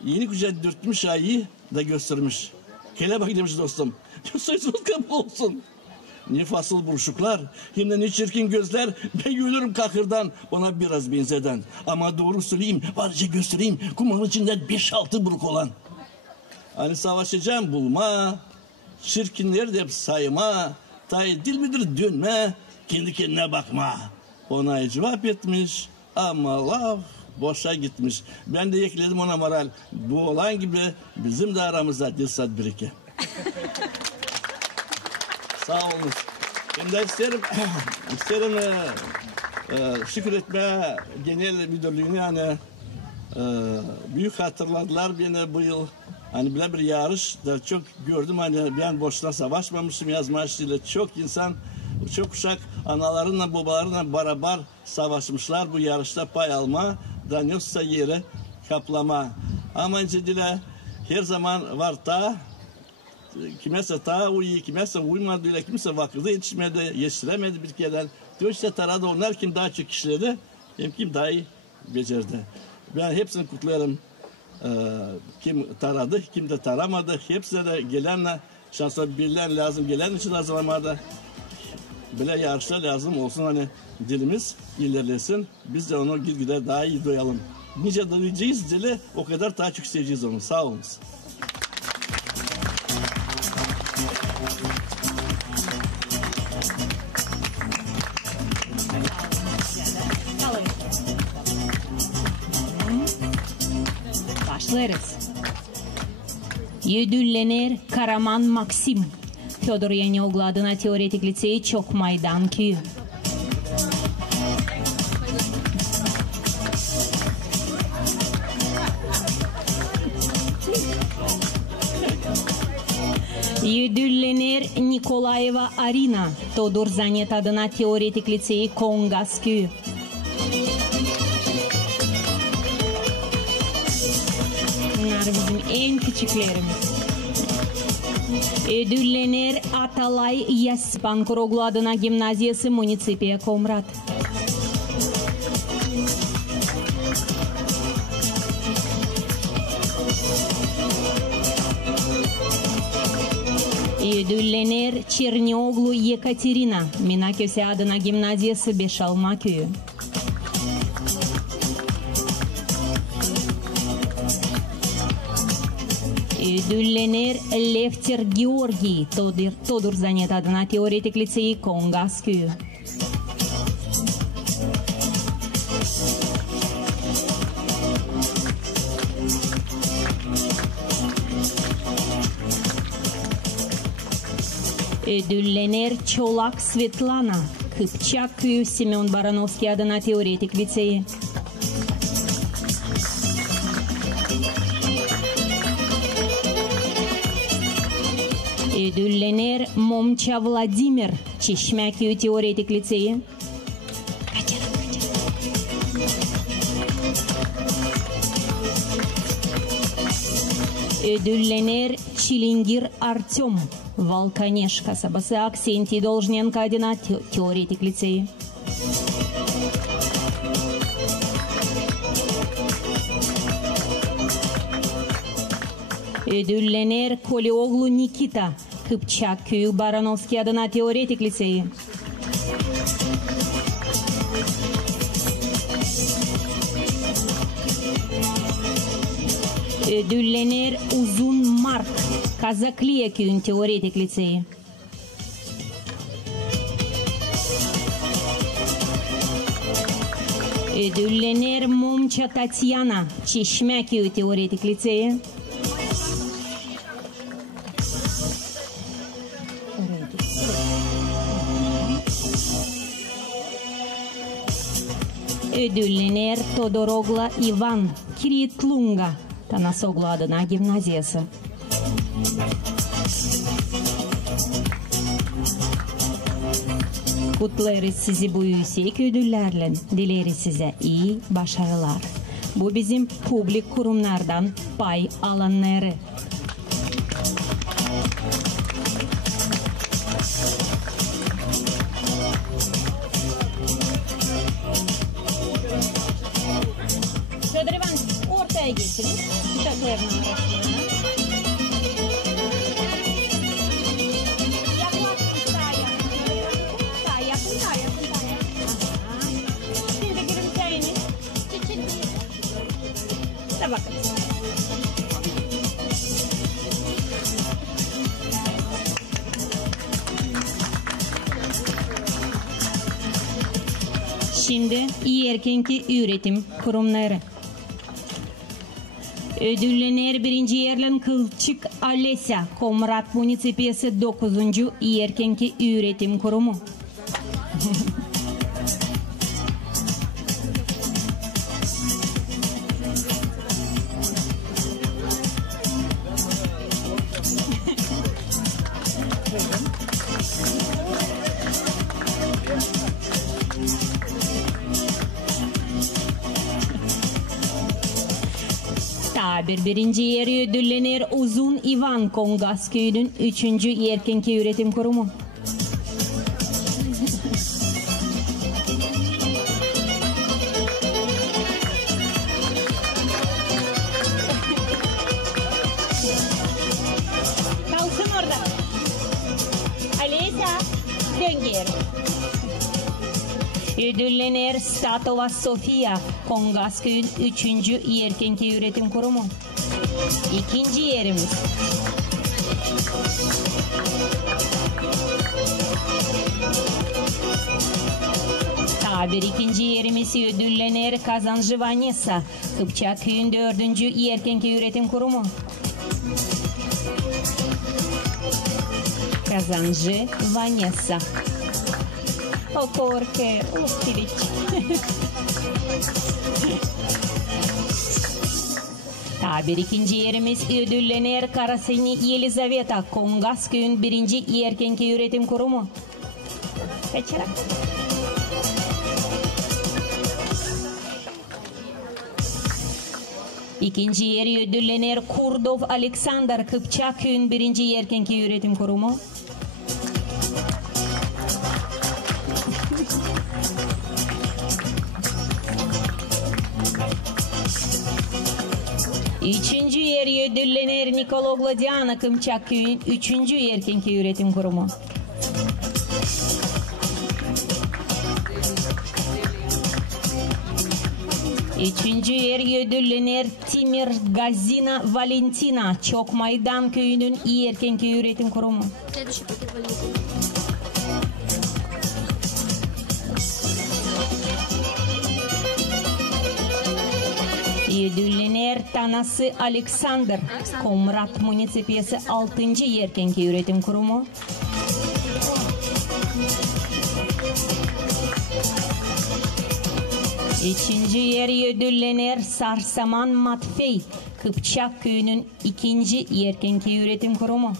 Yeni kucağı dürtmüş ayı da göstermiş. Kele bak demiş dostum. Sayısız kabul olsun. ne fasıl buruşuklar, hem de ne çirkin gözler. Ben gülürüm kakırdan, ona biraz benzeden. Ama doğru söyleyeyim, varca göstereyim, kumanın içinden 5-6 buruk olan. Hani savaşacağım bulma, çirkinler de hep sayma, tay dil midir dönme, kendi kendine bakma. Ona cevap etmiş ama laf boşa gitmiş. Ben de ekledim ona moral. Bu olan gibi bizim de aramızda dilsat bir iki. Sağ olun. Hem de isterim şükür etme genel müdürlüğüne yani büyük hatırladılar beni bu yıl. Hani bile bir yarış da çok gördüm, hani ben boşuna savaşmamışım yazmaçlıyla çok insan, çok kuşak analarınla babalarınla beraber savaşmışlar bu yarışta pay alma da yoksa yeri kaplama. Ama ciddiyle her zaman var ta kimse ta uyuyor, kimse uymadı, kimse vakıfda yetişmedi, yetiştiremedi bir kere. Diyor işte tarada onlar kim daha çok kişiledi, hem kim daha iyi becerdi. Ben hepsini kutlarım. Kim taradı, kim de taramadı. Hepsine de gelenle şansla biriler lazım. Gelen için o zamanlarda böyle yarışlar lazım olsun. Hani dilimiz ilerlesin. Biz de onu gitgide daha iyi duyalım. Nice duyacağız dili, o kadar daha çok seveceğiz onu. Sağ olun. Başlarız. Ödüllenir Karaman Maksim. Fyodor Yanioğlu adına teoretik liseyi çok maydan köyü. Ödüllenir Nikolayeva Arina. Тодор Занят adına teoretik liseyi Kongas köyü. Bunlar bizim en küçüklerimiz. Ödüllenir Atalay Yaspankuroglu adına gimnaziyası Municipiye Komrat. Ödüllenir Черниоğlu Yekaterina Minaköse adına gimnaziyası Beşalma köyü. Ödüllenir Lefter Georgi Тодор Занят adına teoretik liseyi Kongas köyü. Ödüllenir Çolak Svetlana Kıpçak köyü Semyon Baranovski adına teoretik liseyi. Ödüllenir Momça Vladimir Çeşme köyü teoretik liseyi. Ödüllenir Çilingir Artyom Volkaneş kasabası Aksentiy Dolzhnenko adına teoretik liseyi. Ödüllenir Kolioğlu Nikita Kıpçak köyü Baranovski adına teoretik liseyi. Ödüllenir Uzun Mark Kazakliye köyün teoretik liseyi. Ödüllenir Momça Tatyana Çeşme köyü teoretik liseyi. Ödüllenir Todorogla Ivan Kiritlunga Tanasoglu adına gimnaziyası. Kutlarız sizi bu yüksek ödüllerle. Dileriz size iyi başarılar. Bu bizim publik kurumlardan pay alanları. Fyodor Ivanoviç ortaya geçiniz. Bıçaklarının arasına. Yaklaşın sahaya. Şimdi erkenki üretim kurumları. Ödüllener birinci yerlen Kılçık Alesya, Komrat Munisipiyesi 9. erkenki üretim kurumu. Birinci yeri ödüllenir Uzun İvan Kongasköy'ün 3. erkenki üretim kurumu. Kalsın orada. Aleysa, dön geri. Ödüllenir Statova Sofia Kongasköy'ün 3. erkenki üretim kurumu. İkinci yerimiz. Tabir ikinci yerimiz ödüllenir Kazancı Vanessa Kıpçakköy'ün 4. erkenki üretim kurumu. Kazancı Vanessa. Okorke, Uftiviç. Tabir ikinci yerimiz ödüllenir Karaseni Yelizaveta Kongasköy'ün 1. erkenki üretim kurumu. Kaçırak. İkinci yeri ödüllenir Kurdov Alexander Kıpçakköy'ün 1. erkenki üretim kurumu. Üçüncü yeri ödüllenir Nikolo Gladiana Kımçakköy'ün 3. erkenki üretim kurumu. Üçüncü yeri ödüllenir Timir Gazina Valentina Çokmaydan Köyü'nün erkenki üretim kurumu. Ödüllenir Tanası Alexander Komrat Munisipiyesi 6. erkenki üretim kurumu. Üçüncü yeri ödüllenir Sarsaman Matfey Kıpçakköy'ünün 2. erkenki üretim kurumu.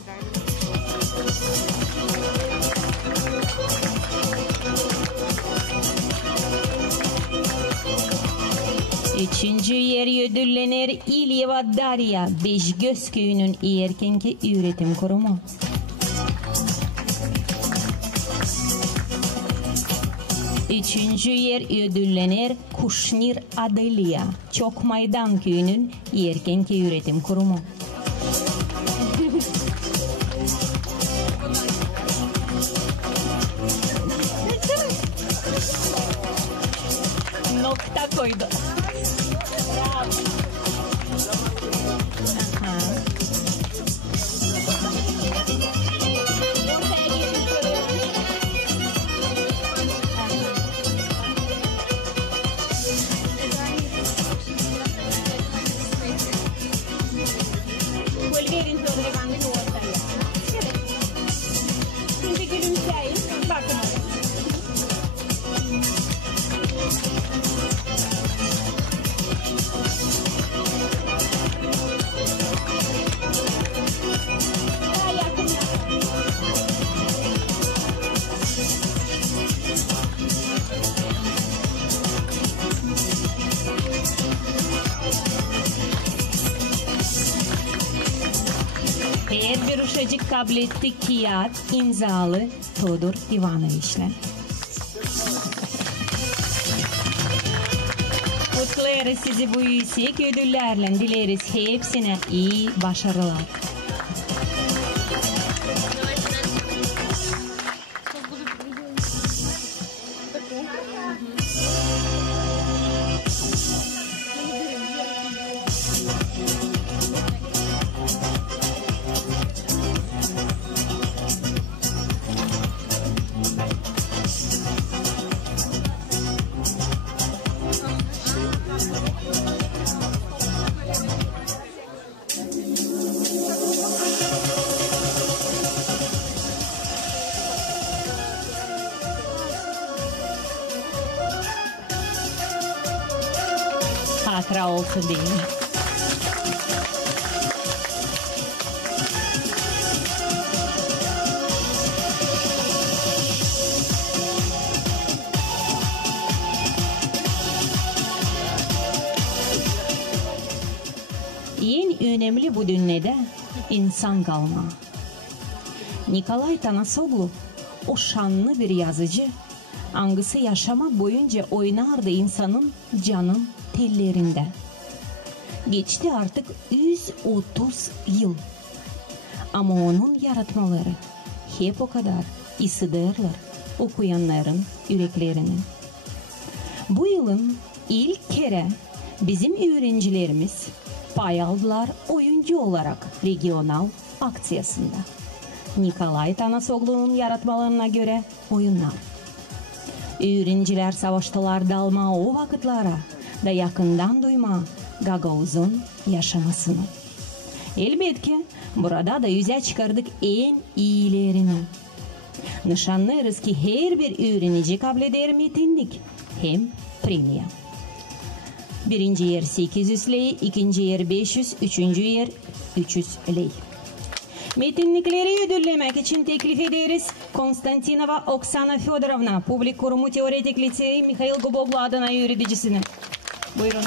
Üçüncü yeri ödüllenir İlyeva Darya Beşgöz Köyü'nün erkenki üretim kurumu. Üçüncü yer ödüllenir Kuşnir Adelia Çokmaydan Köyü'nün erkenki üretim kurumu. Nokta koydu. Biruşacık tabletli kağıt imzalı Todor Ivanoviç'le. Kutlarız sizi bu yüksek ödüllerle, dileriz hepsine iyi başarılar. hatıra olsun diyeyim. En önemli bu dünyada insan kalma. Nikolay Tanasoglu o şanlı bir yazıcı, hangisi yaşama boyunca oynardı insanın canın tellerinde. Geçti artık 130 yıl. Ama onun yaratmaları hep o kadar hissederler okuyanların yüreklerini. Bu yılın ilk kere bizim öğrencilerimiz pay aldılar oyuncu olarak regional aksiyasında. Nikolay Tanasoglu'nun yaratmalarına göre oyunlar. Öğrenciler savaştılar dalma o vakitlara da yakından duyma Gagauz'un yaşamasını. Elbette burada da yüze çıkardık en iyilerini. Nişanlıyız ki her bir öğrenici kabul eder metinlik hem premiye. Birinci yer 800 lei, ikinci yer 500, üçüncü yer 300 lei. Metinlikleri ödüllemek için teklif ederiz Konstantinova Oksana Fedorovna, Publik Kurumu Teoretik Liseyi Mikhail Guboglu adına yöneticisini. Buyurun.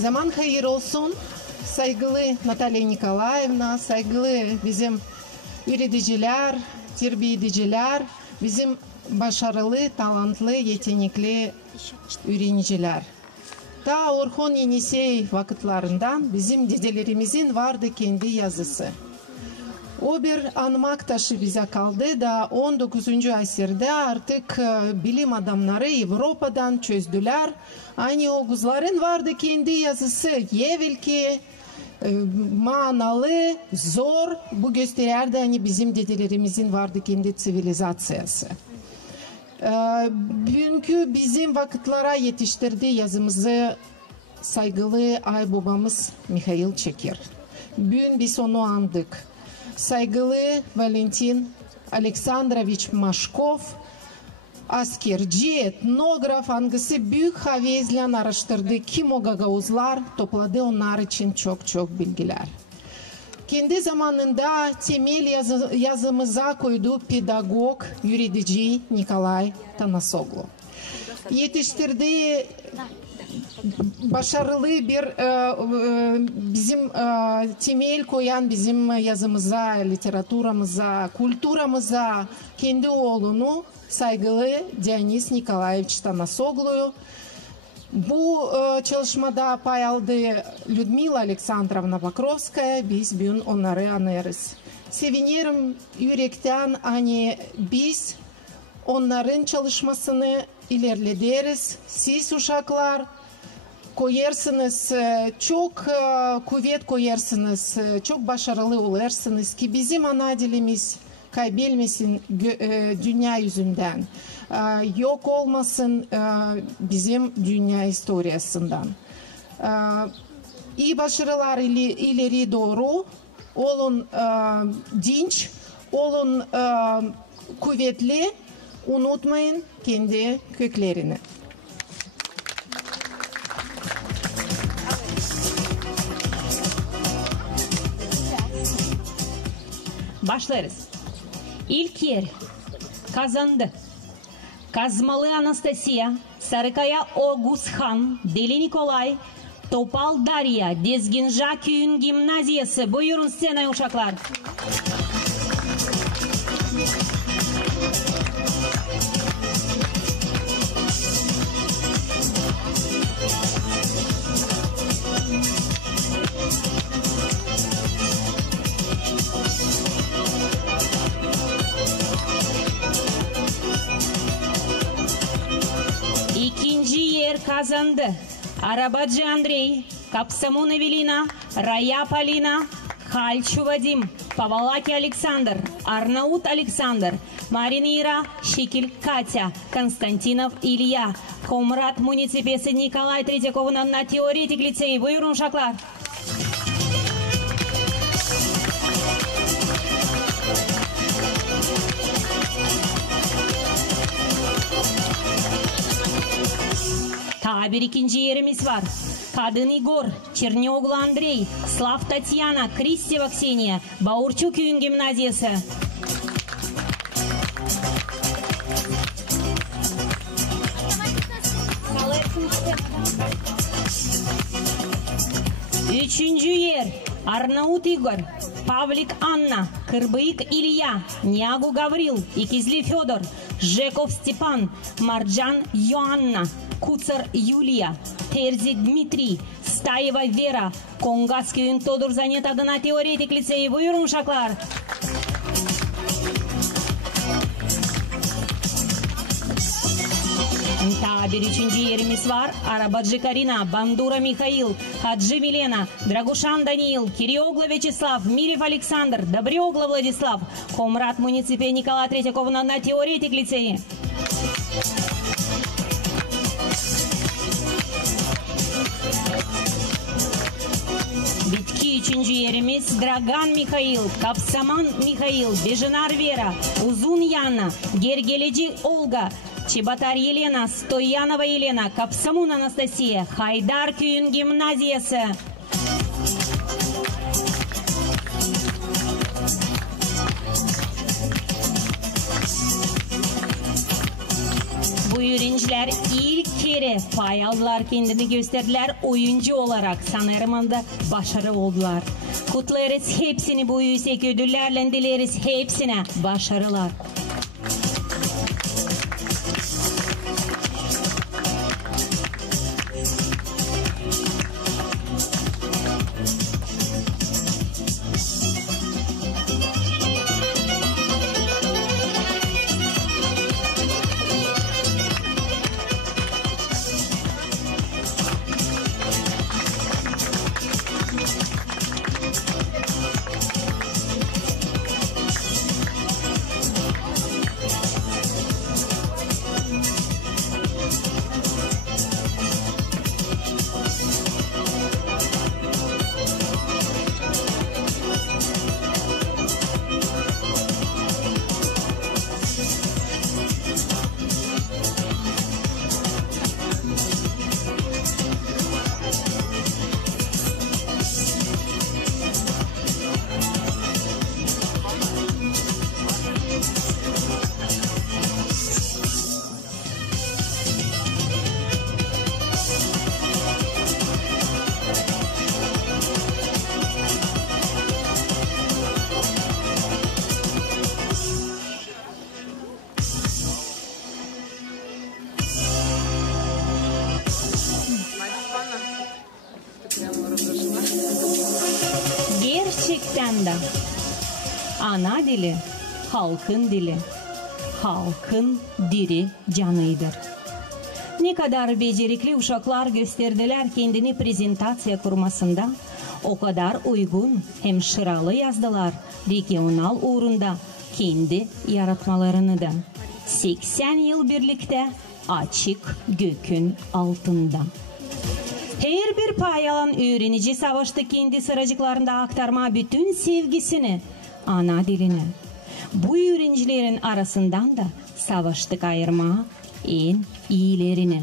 Zaman hayır olsun. Saygılı Natalya Nikolaevna, saygılı bizim üreticiler, terbiyeciler, bizim başarılı, talantlı, yetenekli öğrenciler. Ta Orhon Yenisey vakitlarından bizim dedelerimizin vardı kendi yazısı. O bir anmak taşı bize kaldı da 19. asırda artık bilim adamları Avrupa'dan çözdüler. Aynı Oğuzların vardı kendi yazısı. Evvelki manalı, zor. Bu gösterirdi hani bizim dedelerimizin vardı kendi sivilizasyası. Bugünkü bizim vakitlere yetiştirdi yazımızı saygılı Aybabamız Mikhail Çekir. Bugün biz onu andık. Saygılı Valentin Aleksandrovich Maşkov, askerci, etnograf, hangisi büyük havezle araştırdı kim o Gagauzlar, topladı onlar için çok bilgiler. Kendi zamanında temel yazımıza koydu pedagog, yürütici Nikolay Tanasoglu. Yetiştirdiği başarılı bir bizim temel koyan bizim yazımıza, literaturamıza, kültürümüze kendi oğlunu saygılı Deniz Nikolaevich Tanasoglu'yu. Bu çalışmada pay aldı Lyudmila Aleksandrovna Pokrovskaya, biz bugün onları anlarız. Sevinirim yürekten hani biz onların çalışmasını ilerlederiz. Siz uşaklar koyarsınız, çok kuvvet koyarsınız, çok başarılı olursunuz ki bizim ana dilimiz kaybetmesin dünya yüzünden. Yok olmasın bizim dünya historiasından. İyi başarılar ileri doğru, olun dinç, olun kuvvetli, unutmayın kendi köklerini. Başlarız. İlk yer kazandı. Kazmalı Anastasia, Sarıkaya Oguzhan, Deli Nikolay, Topal Darya, Dezginja Köyün Gimnaziyası. Buyurun scenaya uşaklar. Kazandı. Arabacı Andrei, Kapsamon Evelina, Raya Polina, Halçu Vadim, Pavalaki Alexander, Arnaut Alexander, Marinira, Şekil Katya, Konstantinov Ilya, Komrat Municipesi Nikolay Tretyakov'un na teoretik liseyi. Buyurun uşaklar. Daha bir ikinci yerimiz var. Kadın Igor, Чернеоглу Andrei, Slav Tatyana, Kristeva Ksenia, Baurçuk Köyün Gimnaziyası. Üçüncü yer Arnavut Igor, Pavlik Anna, Kırbıyık İlya, Niagu Gavril, İkizli Fyodor, Jekov Stepan, Marjan Ioanna, Kutsar Yulia, Terzi Dmitri, Stayeva Vera, Kongas Köyün Todor Zanet adına teoretik liseyi. Buyurun uşaklar. Daha bir üçüncü yerimiz var. Arabacı Karina, Bandura Mikhail, Hadji Milena, Dragushan Daniil, Kiriogla Vyacheslav, Milev Alexander, Добрёгла Владислав, Комрат Муниципе Николай Третьяковна на теоретик лицеи. Bitki üçüncü yerimiz Dragan Mikhail, Kapsaman Mikhail, Bejinar Vera, Uzun Yana, Gergeleci Olga, Чеботарь Елена, Стоянова Елена, Капсамун Анастасия, Хайдар Köyün Gimnaziyası. Bu öğrenciler ilk kere pay aldılar, kendini gösterdiler oyuncu olarak. Sanırım da başarı oldular. Kutlarız hepsini, bu yüksek ödüllerle dileriz hepsine başarılar. Gerçekten de ana dili halkın dili, halkın diri canıdır. Ne kadar becerikli uşaklar gösterdiler kendini prezentasiya kurmasında, o kadar uygun hem şıralı yazdılar regional uğrunda kendi yaratmalarını da. 80 yıl birlikte açık gökün altında. Her bir pay alan öğrenici savaşta kendi sıracıklarında aktarma bütün sevgisini, ana dilini. Bu öğrencilerin arasından da savaştık ayırma en iyilerini.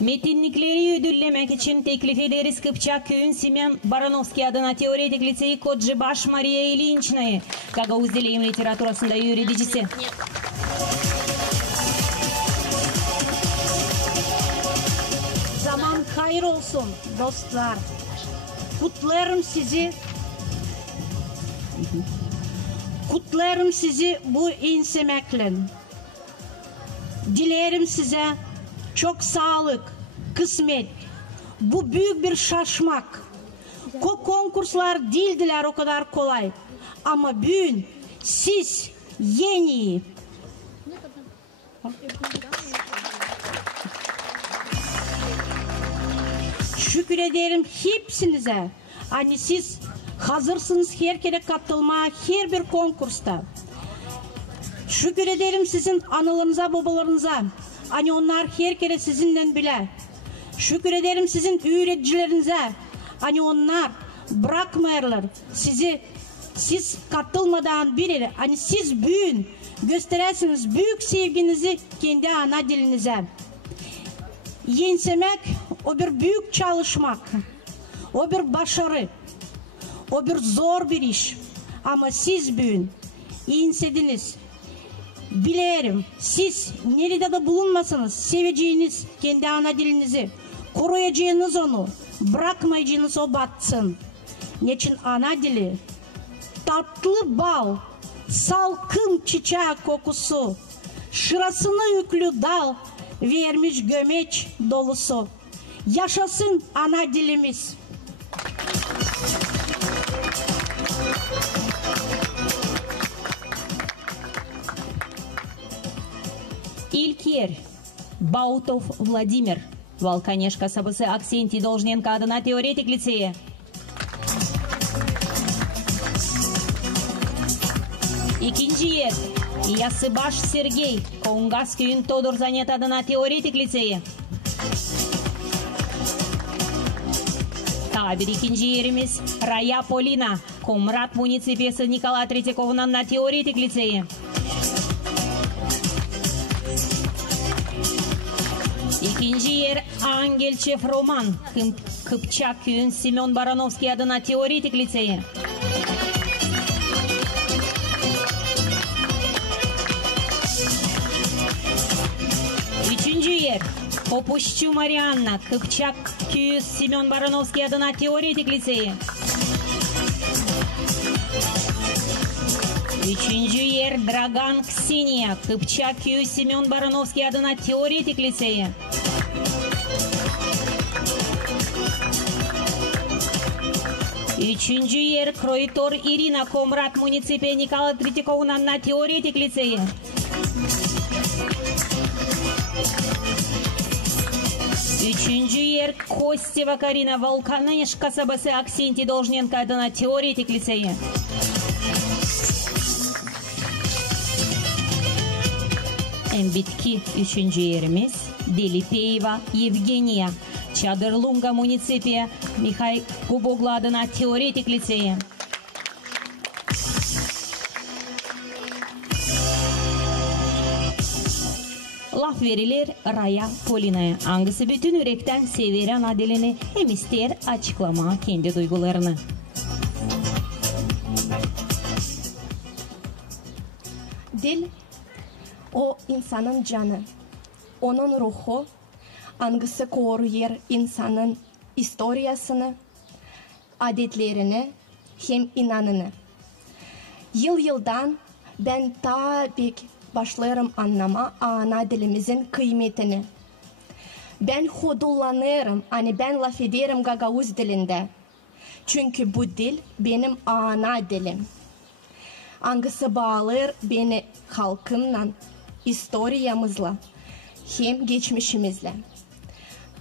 Metinlikleri ödüllemek için teklif ederiz Kıpçak Köyün Simen Baranovski adına teoretik liseyi Koджибаш Maria Ilinçna'yı, Gagavuz Dileyim literatürasında öğreticisi. Zaman hayır olsun dostlar. Kutlarım sizi. Kutlarım sizi bu insemekle. Dilerim size çok sağlık, kısmet. Bu büyük bir şaşmak. Konkurslar değildiler o kadar kolay. Ama bugün siz yeni. Şükür ederim hepsinize. Hani siz hazırsınız her kere katılmaya her bir konkursta. Şükür ederim sizin analarınıza, babalarınıza. Hani onlar her kere sizinle bile. Şükür ederim sizin öğreticilerinize. Hani onlar bırakmayarlar sizi. Siz katılmadan biri. Hani siz büyün. Gösterersiniz büyük sevginizi kendi ana dilinize. Yensemek o bir büyük çalışmak, o bir başarı, o bir zor bir iş. Ama siz bugün yensediniz. Bilirim siz nerede de bulunmasanız seveceğiniz kendi ana dilinizi, koruyacağınız onu, bırakmayacağınız o batsın. Niçin ana dili? Tatlı bal, salkım çiçek kokusu, şırasını yüklü dal, vermiş gömeç dolusu. Yaşasın ana dilimiz. İlk yer Bautov Vladimir, Волканеш kasabası Аксентий Должненко adına teoretik liseyi. İkinci yer Ясыбаш Сергей, Каунгас köyün Тодор Занят adına teoretik liseyi. Bir ikinci yerimiz Raya Polina, Komrat municipiyesi Nikola Tretikov'un teoretik liseyi. İkinci yer Angelchev Roman, Kıpçak köyün Simeon Baranovski adına teoretik liseyi. Üçüncü yer Popuşçu Marianna, Kıpçak köyü Simeon Baranovski adına teoretik liseyi. Üçüncü yer Dragan Ksenia, Kıpçak köyü Simeon Baranovski adına teoretik liseyi. Üçüncü yer Kroitor Irina, Komrat municipiye Nikola Tretikov'un adına teoretik liseyi. Üçüncü yer Kosteva Karina, Волканеш kasabası Аксентий Должненко adına teoretik liseyi. Bitki üçüncü yerimiz Delipeyeva Yevgenia, Çadırlunga municipiye Mikhail Guboglu adına teoretik liseyi. Laf verilir Raya Polina'ya. Hangisi bütün yürekten sever ana dilini, hem ister açıklama kendi duygularını. Dil o insanın canı, onun ruhu, hangisi koruyur insanın historiasını, adetlerini, hem inanını. Yıldan ben tabii başlarım anlama ana dilimizin kıymetini. Ben hodullanırım, ben laf ederim Gagavuz dilinde. Çünkü bu dil benim ana dilim. Hangisi bağlar beni halkımla, historiyamızla, hem geçmişimizle.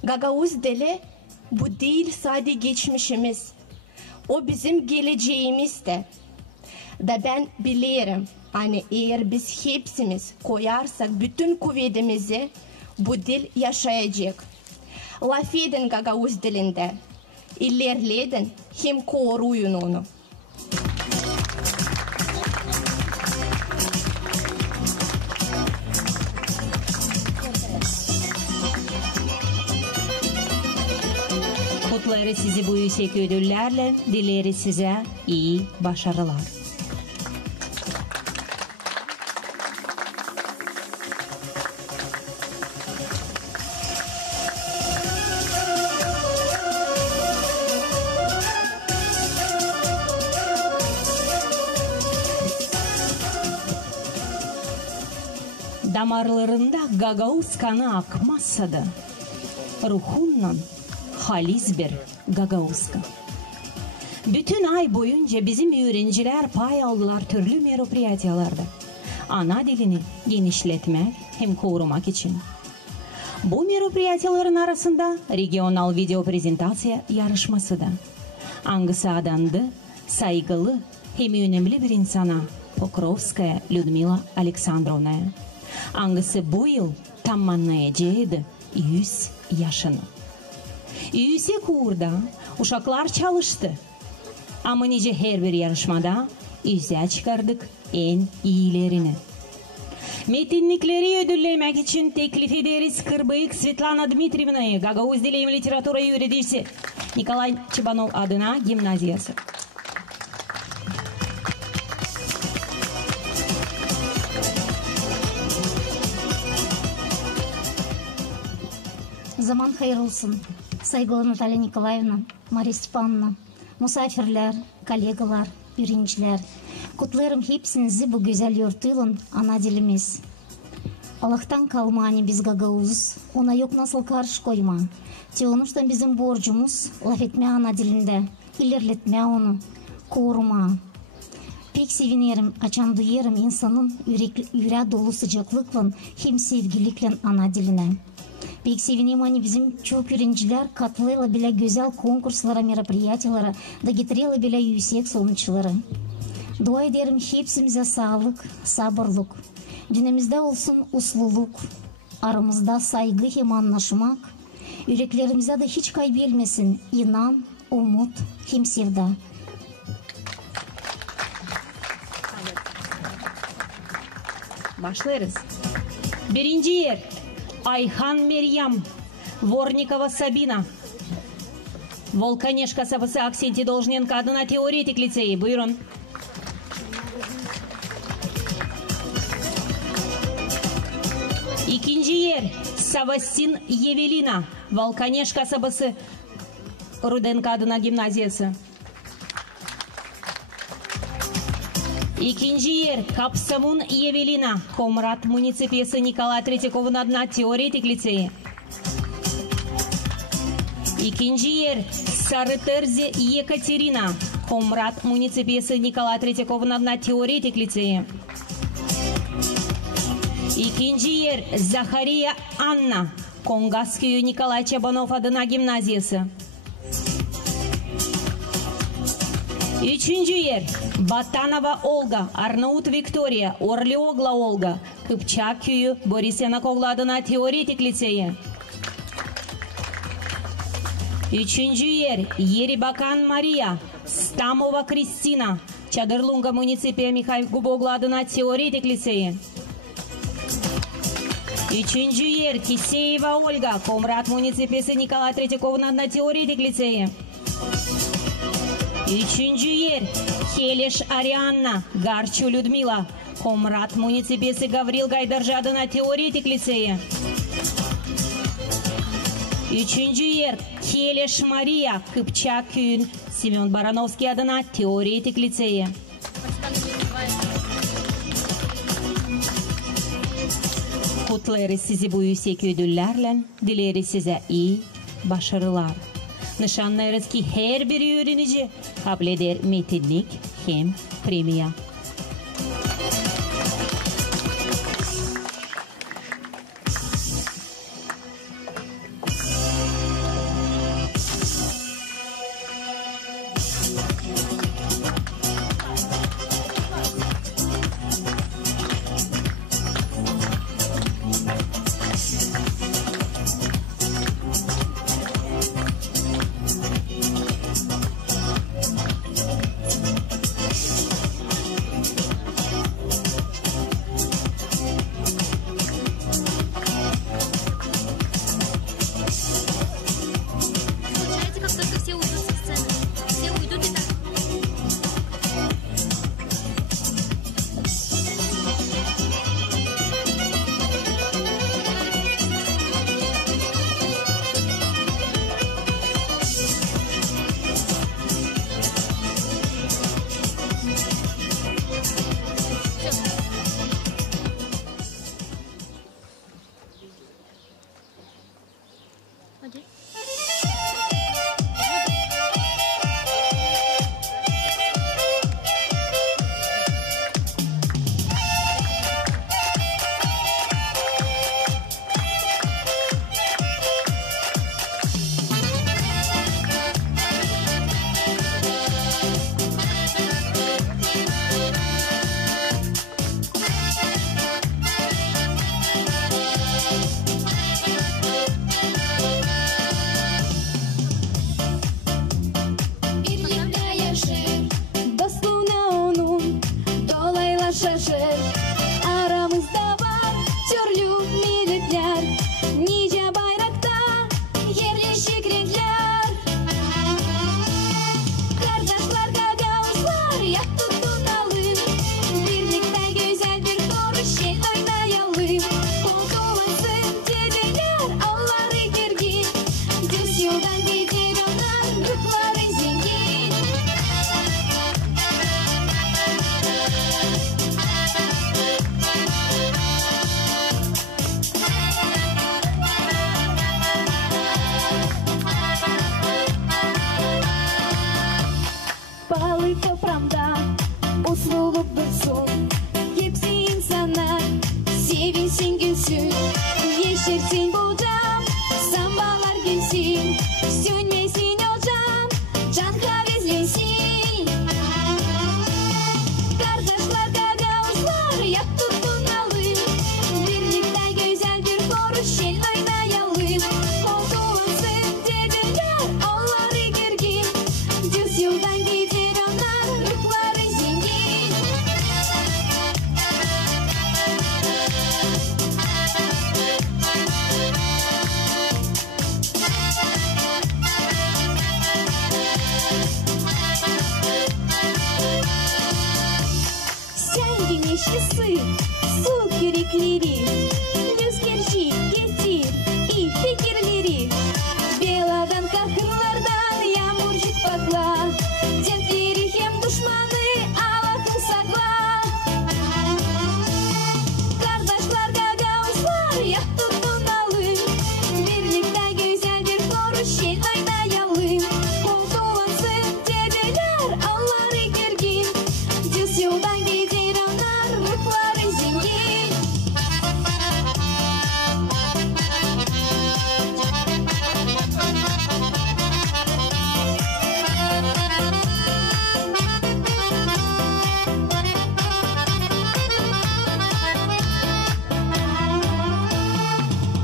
Gagavuz dili bu değil sadece geçmişimiz. O bizim geleceğimiz de. Da ben bilirim, eğer biz hepsimiz koyarsak bütün kuvvetimizi, bu dil yaşayacak. Laf edin Gagavuz dilinde, ilerledin, hem koruyun onu. Kutlarız sizi bu yüksek ödüllerle, dileriz size iyi başarılar. Damarlarında Gagavuz kanı akmazsa da ruhundan halis bir Gagavuzka. Bütün ay boyunca bizim öğrenciler pay aldılar türlü meropриятияларда. Ana dilini genişletmek hem korumak için. Bu meropриятияларın arasında regional video prezentasiya yarışması da. Hangisi adandı saygılı hem önemli bir insana, Pokrovskaya Lyudmila Aleksandrovna'ya. Hangisi bu yıl tamamlayacaktı 100 yaşını. Yüksek uğurda uşaklar çalıştı. Ama nice her bir yarışmada yüze çıkardık en iyilerini. Metinlikleri ödüllemek için teklif ederiz Kırbıyık Svetlana Dmitrievna'yı, Gagauz Dili Literaturu öğreticisi Nikolay Çabanov adına gimnaziyası. Zaman hayır olsun. Saygılı Natalya Nikolaevna, Marya Stepanovna, misafirler, kollegalar, öğrenciler. Kutlarım hepsinizi bu güzel yurtuyla ana dilimiz. Allah'tan kalmani biz Gagauz, ona yok nasıl karşı koyma. Teonuştan bizim borcumuz laf etme ana dilinde, ilerletme onu, koruma. Pek sevinirim, açan duyarım insanın yüreğe dolu sıcaklıkla, hem sevgilikle ana diline. Pek sevinirim hani bizim çok öğrenciler katılıyla bile güzel konkurslara, merapриятиялara da getiriyle bile yüksek sonuçları. Dua ederim hepsimize sağlık, sabırlık. Dinimizde olsun usluluk, aramızda saygı hem anlaşmak, yüreklerimize de hiç kaybetmesin inan, umut hem sevda. Başlarız. Birinci yer Ayhan Meryem, Vornikova Sabina. Volkanешka Сапасы Аксентий Должненко adına teoretik liseyi. Buyurun. İkinci yer Savastin Yevelina, Volkanешka Сапасы Rudenko adına gimnaziyası. İkinci yer Kapsamun Yevelina, Komrat Municipiyası Nikolay Tretiakov'un adına teoretik liseyi. İkinci yer Sarıterzi Yekaterina, Komrat Municipiyası Nikolay Tretiakov'un adına teoretik liseyi. İkinci yer Zakhariya Anna, Kongasköy'ü Nikolay Çabanov adına gimnaziyası. Üçüncü yer Batanova Olga, Arnavut Viktoria, Orliogla Olga, Kıpçak Köyü Boris Yanakoglu adına teoretik liseyi. Üçüncü yer Yeribakan Maria, Stamova Kristina, Çadırlunga Municipiya Mikhail Guboglu adına teoretik liseyi. Üçüncü yer Kiseyeva Olga, Komrat Municipiyası Nikolay Tretiakov'un adına teoretik liseyi. Üçüncü yer Heleş Arianna, Garçu Людмила, Komrat Municipiyası Gavril Gaydarcı adına teoretik liseyi. Üçüncü yer Heleş Maria, Kıpçak Köyün Semyon Baranovski adına teoretik liseyi. Kutlarız sizi bu yüksek ödüllerle, dileriz size iyi başarılar. Nişanlarız ki her bir öğrenici kabul eder metinlik hem premiya. Sönmesin ocağım, can kavezlensin. Kardeşler gagavuzlar yak tutunalım. Birlikte güzel bir koruşen oynayalım. Kozulansın dediler onları gergin. 100 yıldan gider onlar ruhları zengin. Sen güneşlisin, su kürekleri. Rüzgarcı getir iyi fikirleri. Beladan kahırlardan yağmurcuk bakla. Dertleri hem düşmanı Allah'ım sakla. Kardeşler gagavuzlar yak tutunalım. Birlikte güzel bir koruşen oynayalım. Kozulansın dediler onları gergin. 100 yıldan gider onlar ruhları zengin.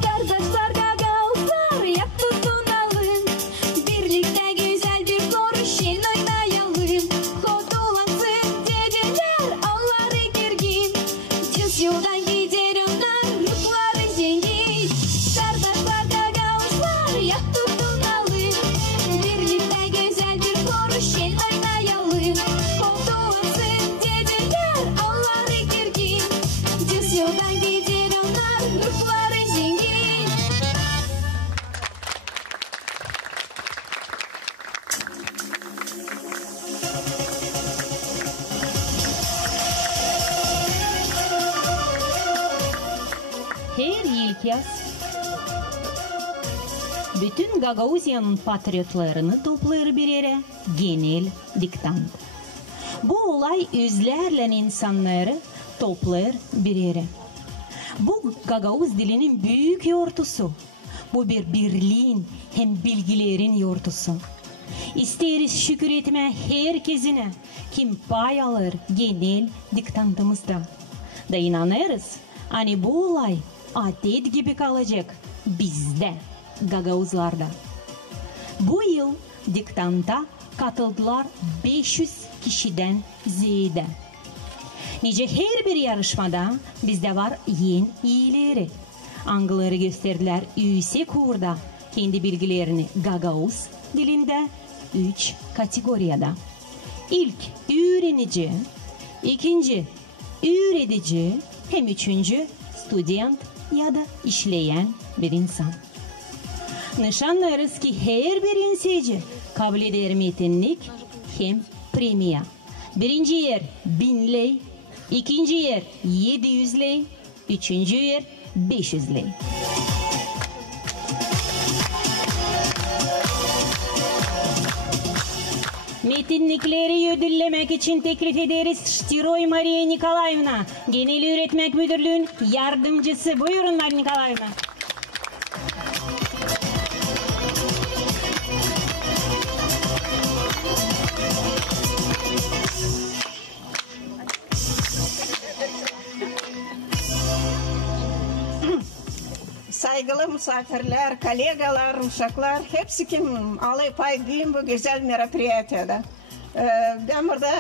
Kardeşler gagavuzlar yak tutunalım. Birlikte güzel bir koruşen oynayalım. Kodulansın dediler onları gergin. 100 yıldan gider onlar ruhları zengin. Kardeşler gagavuzlar yak tutunalım. Birlikte güzel bir koruşen oynayalım. Kodulansın dediler onları gergin. 100 yıldan gider onlar ruhları zengin. Her yıl yaz bütün Gagauzyanın patriotlarını toplar bir yere genel diktant. Bu olay yüzlerle insanları toplar bir yere. Bu Gagauz dilinin büyük yortusu. Bu bir birliğin hem bilgilerin yortusu. İsteriz şükür etme herkesine kim pay alır genel diktantımızda. Da inanırız hani bu olay adet gibi kalacak bizde Gagauzlarda. Bu yıl diktanta katıldılar 500 kişiden ziyade. Nice her bir yarışmada bizde var yen iyileri. Angıları gösterdiler yüksek uğurda kendi bilgilerini Gagauz dilinde 3 kategoriyada. İlk öğrenici, ikinci öğretici, hem üçüncü student ya da işleyen bir insan. Nişanlarız ki her bir inseci kabul eder metinlik hem premiya. Birinci yer 1000 lei, ikinci yer 700 lei, üçüncü yer 500 lei. Metinlikleri ödüllemek için teklif ederiz Shtiroy Mariya Nikolayevna, Genel Öğretmek Müdürlüğü'nün yardımcısı. Buyurunlar Nikolayevna. Saygılı misafirler, kollegalar, uşaklar, hepsi kim alay pay diyeyim bu güzel merapiyatede. Ben burada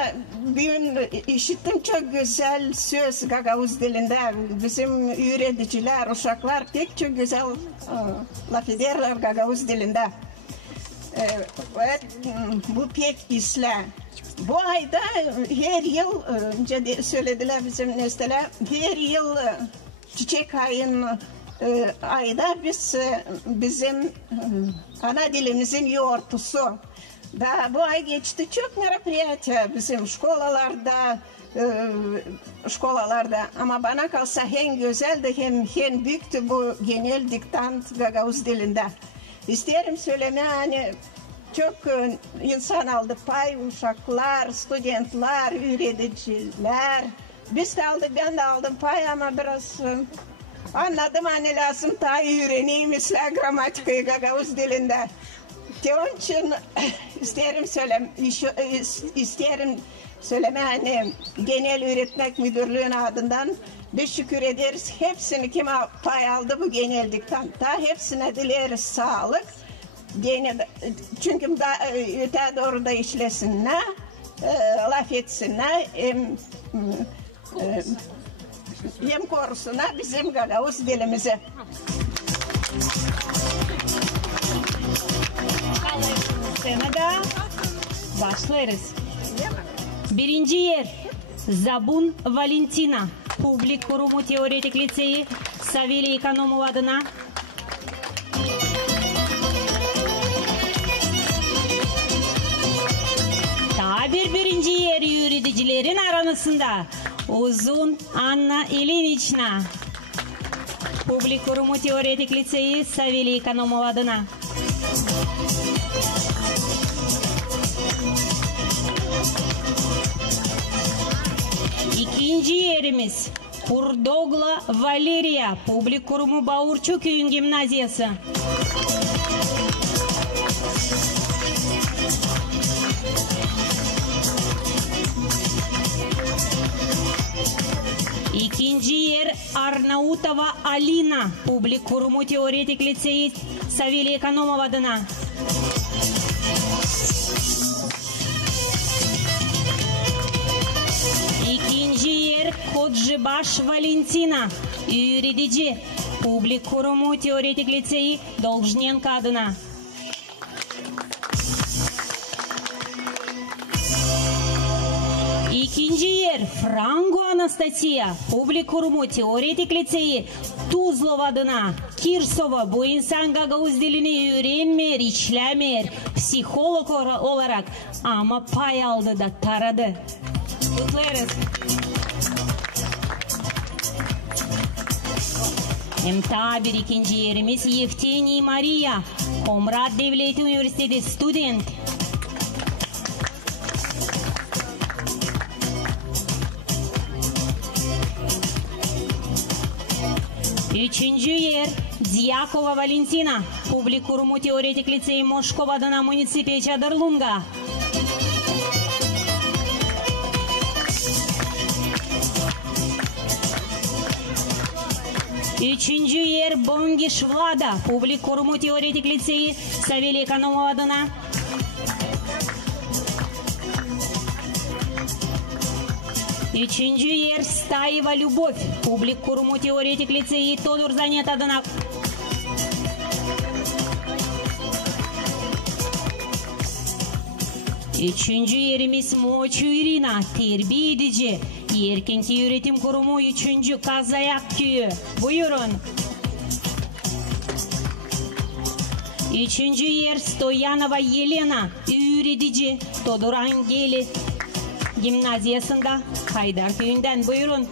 bugün işittim çok güzel söz Gagauz dilinde. Bizim öğreticiler, uşaklar pek çok güzel laf ederler Gagauz dilinde. Bu pek isle. Bu ayda her yıl, önce söylediler bizim nesneler, her yıl çiçek ayın ayda biz bizim ana dilimizin yoğurtusu. Da bu ay geçti çok merapiyatı bizim şkolalarda ama bana kalsa hem güzeldi hem büyüktü bu genel diktant Gagauz dilinde. İsterim söylemeye hani çok insan aldı pay, uşaklar, studentler, öğreticiler. Biz de aldık, ben de aldım pay ama biraz anladım hani lazım ta öğreneyim gramatikayı Gagauz dilinde. Onun için isterim söylemeni Genel Öğretmek Müdürlüğü'nün adından teşekkür ederiz. Hepsini kime pay aldı bu genel diktantta. Hepsine dileriz sağlık. Çünkü öte doğru da işlesinler, laf etsinler, hem korusunlar bizim Gagavuz dilimizi. Senada başlarız. Birinci yer Zabun Valentina, Public Kurumu Teoretik Liseyi, Savili Ekonomov adına. Birinci yer yürüticilerin arasında Uzun Anna Ilinichna, Public Kurumu Teoretik Liseyi, Savili Ekonomov adına. İkinci yerimiz Kurdogla Valeria, Public Kurumu Bağırçuköy'ün Gimnaziyası. İkinci yer Arnautova Alina, Public Kurumu Teoretik Liseyi, Savili Ekonomov adına. İkinci yer Kodjibaş Valentina, Yürütici, Public Kurumu Teoretik Liseyi, Dolzhnenko adına. İkinci yer Frango Anastasia, Public Kurumu Teoretik Liseyi, Tuzlov adına. Kirsova bu insan Gagavuz dilini öğrenmer, işlemer, psikolog olarak ama pay aldı da taradı. Kutlarız. Tabi ikinci yerimiz Yevgeniy Maria, Komrat Devleti Üniversitesi student. Üçüncü yer Diyakova Valentina, Public Kurumu Teoretik Liseyi, Moskov adına Munisipi Çadırlunga. Üçüncü yer Bongiş Vlada, Public Kurumu Teoretik Liseyi, Savili Ekonomov adına. Üçüncü yer Stayeva Любовь, Public Kurumu Teoretik Liseyi, Todor Zanet adına. Üçüncü yerimiz Moçu Irina, Terbiye Edici, Erkenki Öğretim Kurumu 3. Kazayak Köyü. Buyurun. Üçüncü yer Stoyanova Yelena, Öğretici, Todor Angeli Gimnaziyasında, Haydar Köyü'nden. Buyurun.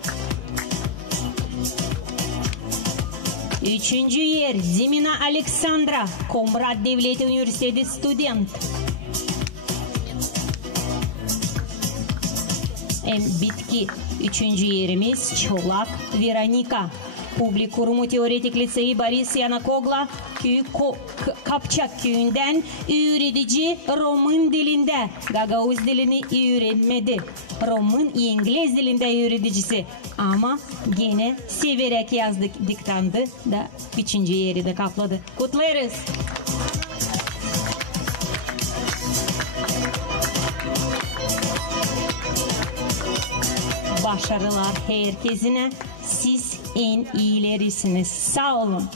Üçüncü yer Zimina Aleksandra, Komrat Devleti Üniversitesi student. Bitki. Üçüncü yerimiz Çolak Veronika, Public Kurumu Teoretik Liseyi, Boris Yanakogla, Kapçak Köyü'nden, öğretici, Roman dilinde. Gagavuz dilini öğrenmedi. Roman İngiliz dilinde öğreticisi. Ama gene severek yazdık, diktandı da üçüncü yeri de kapladı. Kutlarız. Başarılar herkesine. Siz en iyilerisiniz. Sağ olun.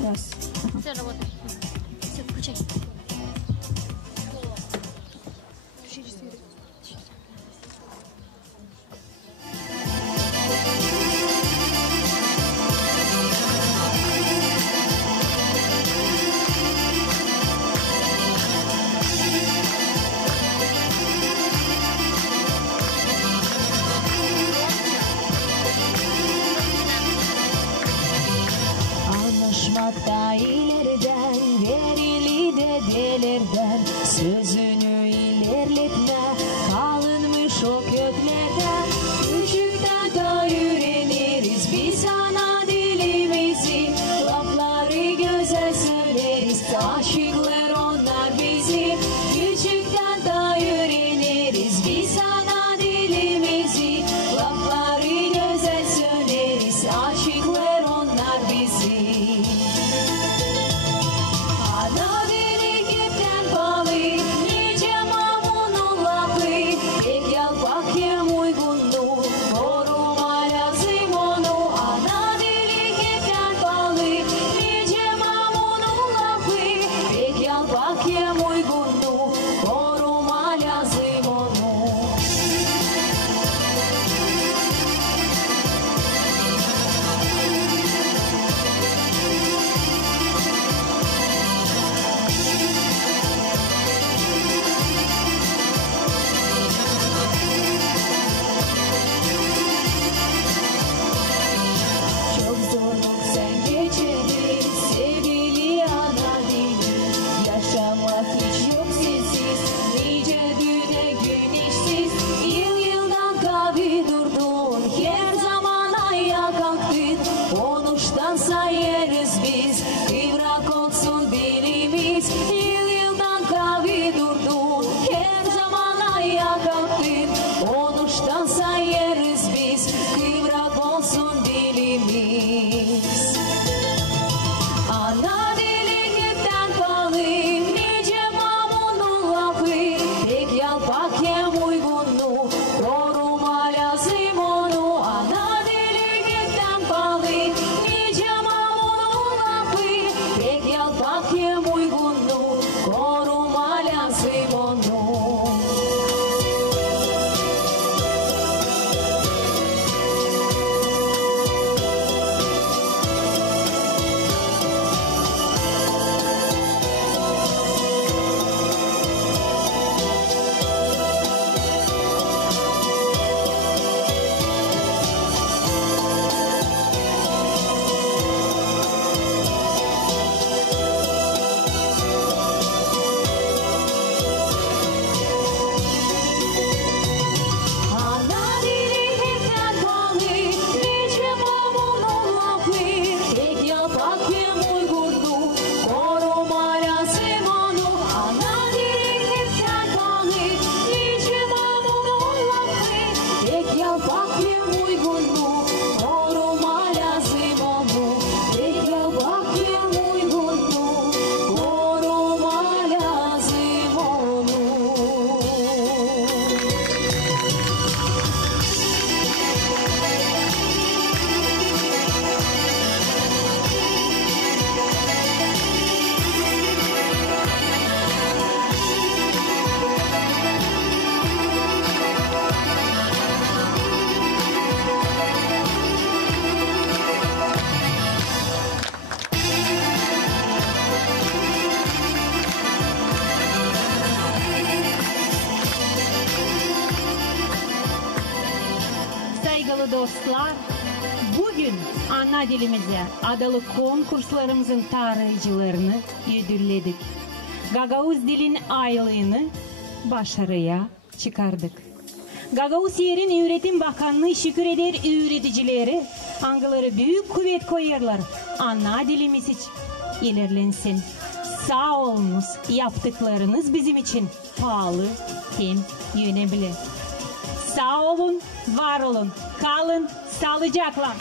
Раз. Все работает. Все, включай. Anlaşmakta ileriden, verili dedelerden, sözünü ilerletme, kalınmış o köklerden. Küçükten ta öğreniriz biz ana dilimizi, lafları güzel söyleriz, aşıklar onlar bizi. Küçükten ta öğreniriz biz ana dilimizi, lafları güzel söyleriz, aşıklar onlar bizi. Ana dili gepten balı, nice mamunun lafı, pek yalpakyem uygunluğu, koruma lazım onu. Ana dili gepten balı, nice mamunun lafı, pek yalpakyem uygunluğu, koruma lazım onu. Çok zorluk sen geçirdin sevgili ana dili, yaşamak hiç yok sensiz, nice güne gün işsiz. Yıldan kavi durdun, her zaman ayağa kalktın, konuştan sayarız biz, kıvrak olsun dilimiz. Yıldan kavi durdun, her zaman ayağa kalktın, konuştan sayarız biz, kıvrak olsun dilimiz. Ana dili gepten balı, nice mamunun lafı, pek yalpakyem uygunluğu, koruma lazım onu. Ana dili gepten balı, nice mamunun lafı, pek yalpakyem uygunluğu, koruma lazım onu. Ana dili gepten balı, nice mamunun lafı, pek yalpakyem uygunluğu, koruma lazım onu. Ana dili gepten balı, nice mamunun lafı, pek yalpakyem uygunluğu, koruma lazım onu. Pek yalpakyem uygunluğu, koruma lazım onu. Saygılı dostlar, bugün ana dilimize adalı konkurslarımızın tarayıcılarını ödülledik. Gagavuz dilin aylığını başarıya çıkardık. Gagavuz Yerin Öğretim Bakanlığı şükür eder öğreticileri, angaları büyük kuvvet koyarlar. Ana dilimiz hiç ilerlensin. Sağ olunuz, yaptıklarınız bizim için pahalı hem önemli. Sağ olun, var olun, kalın, sağlıcakla.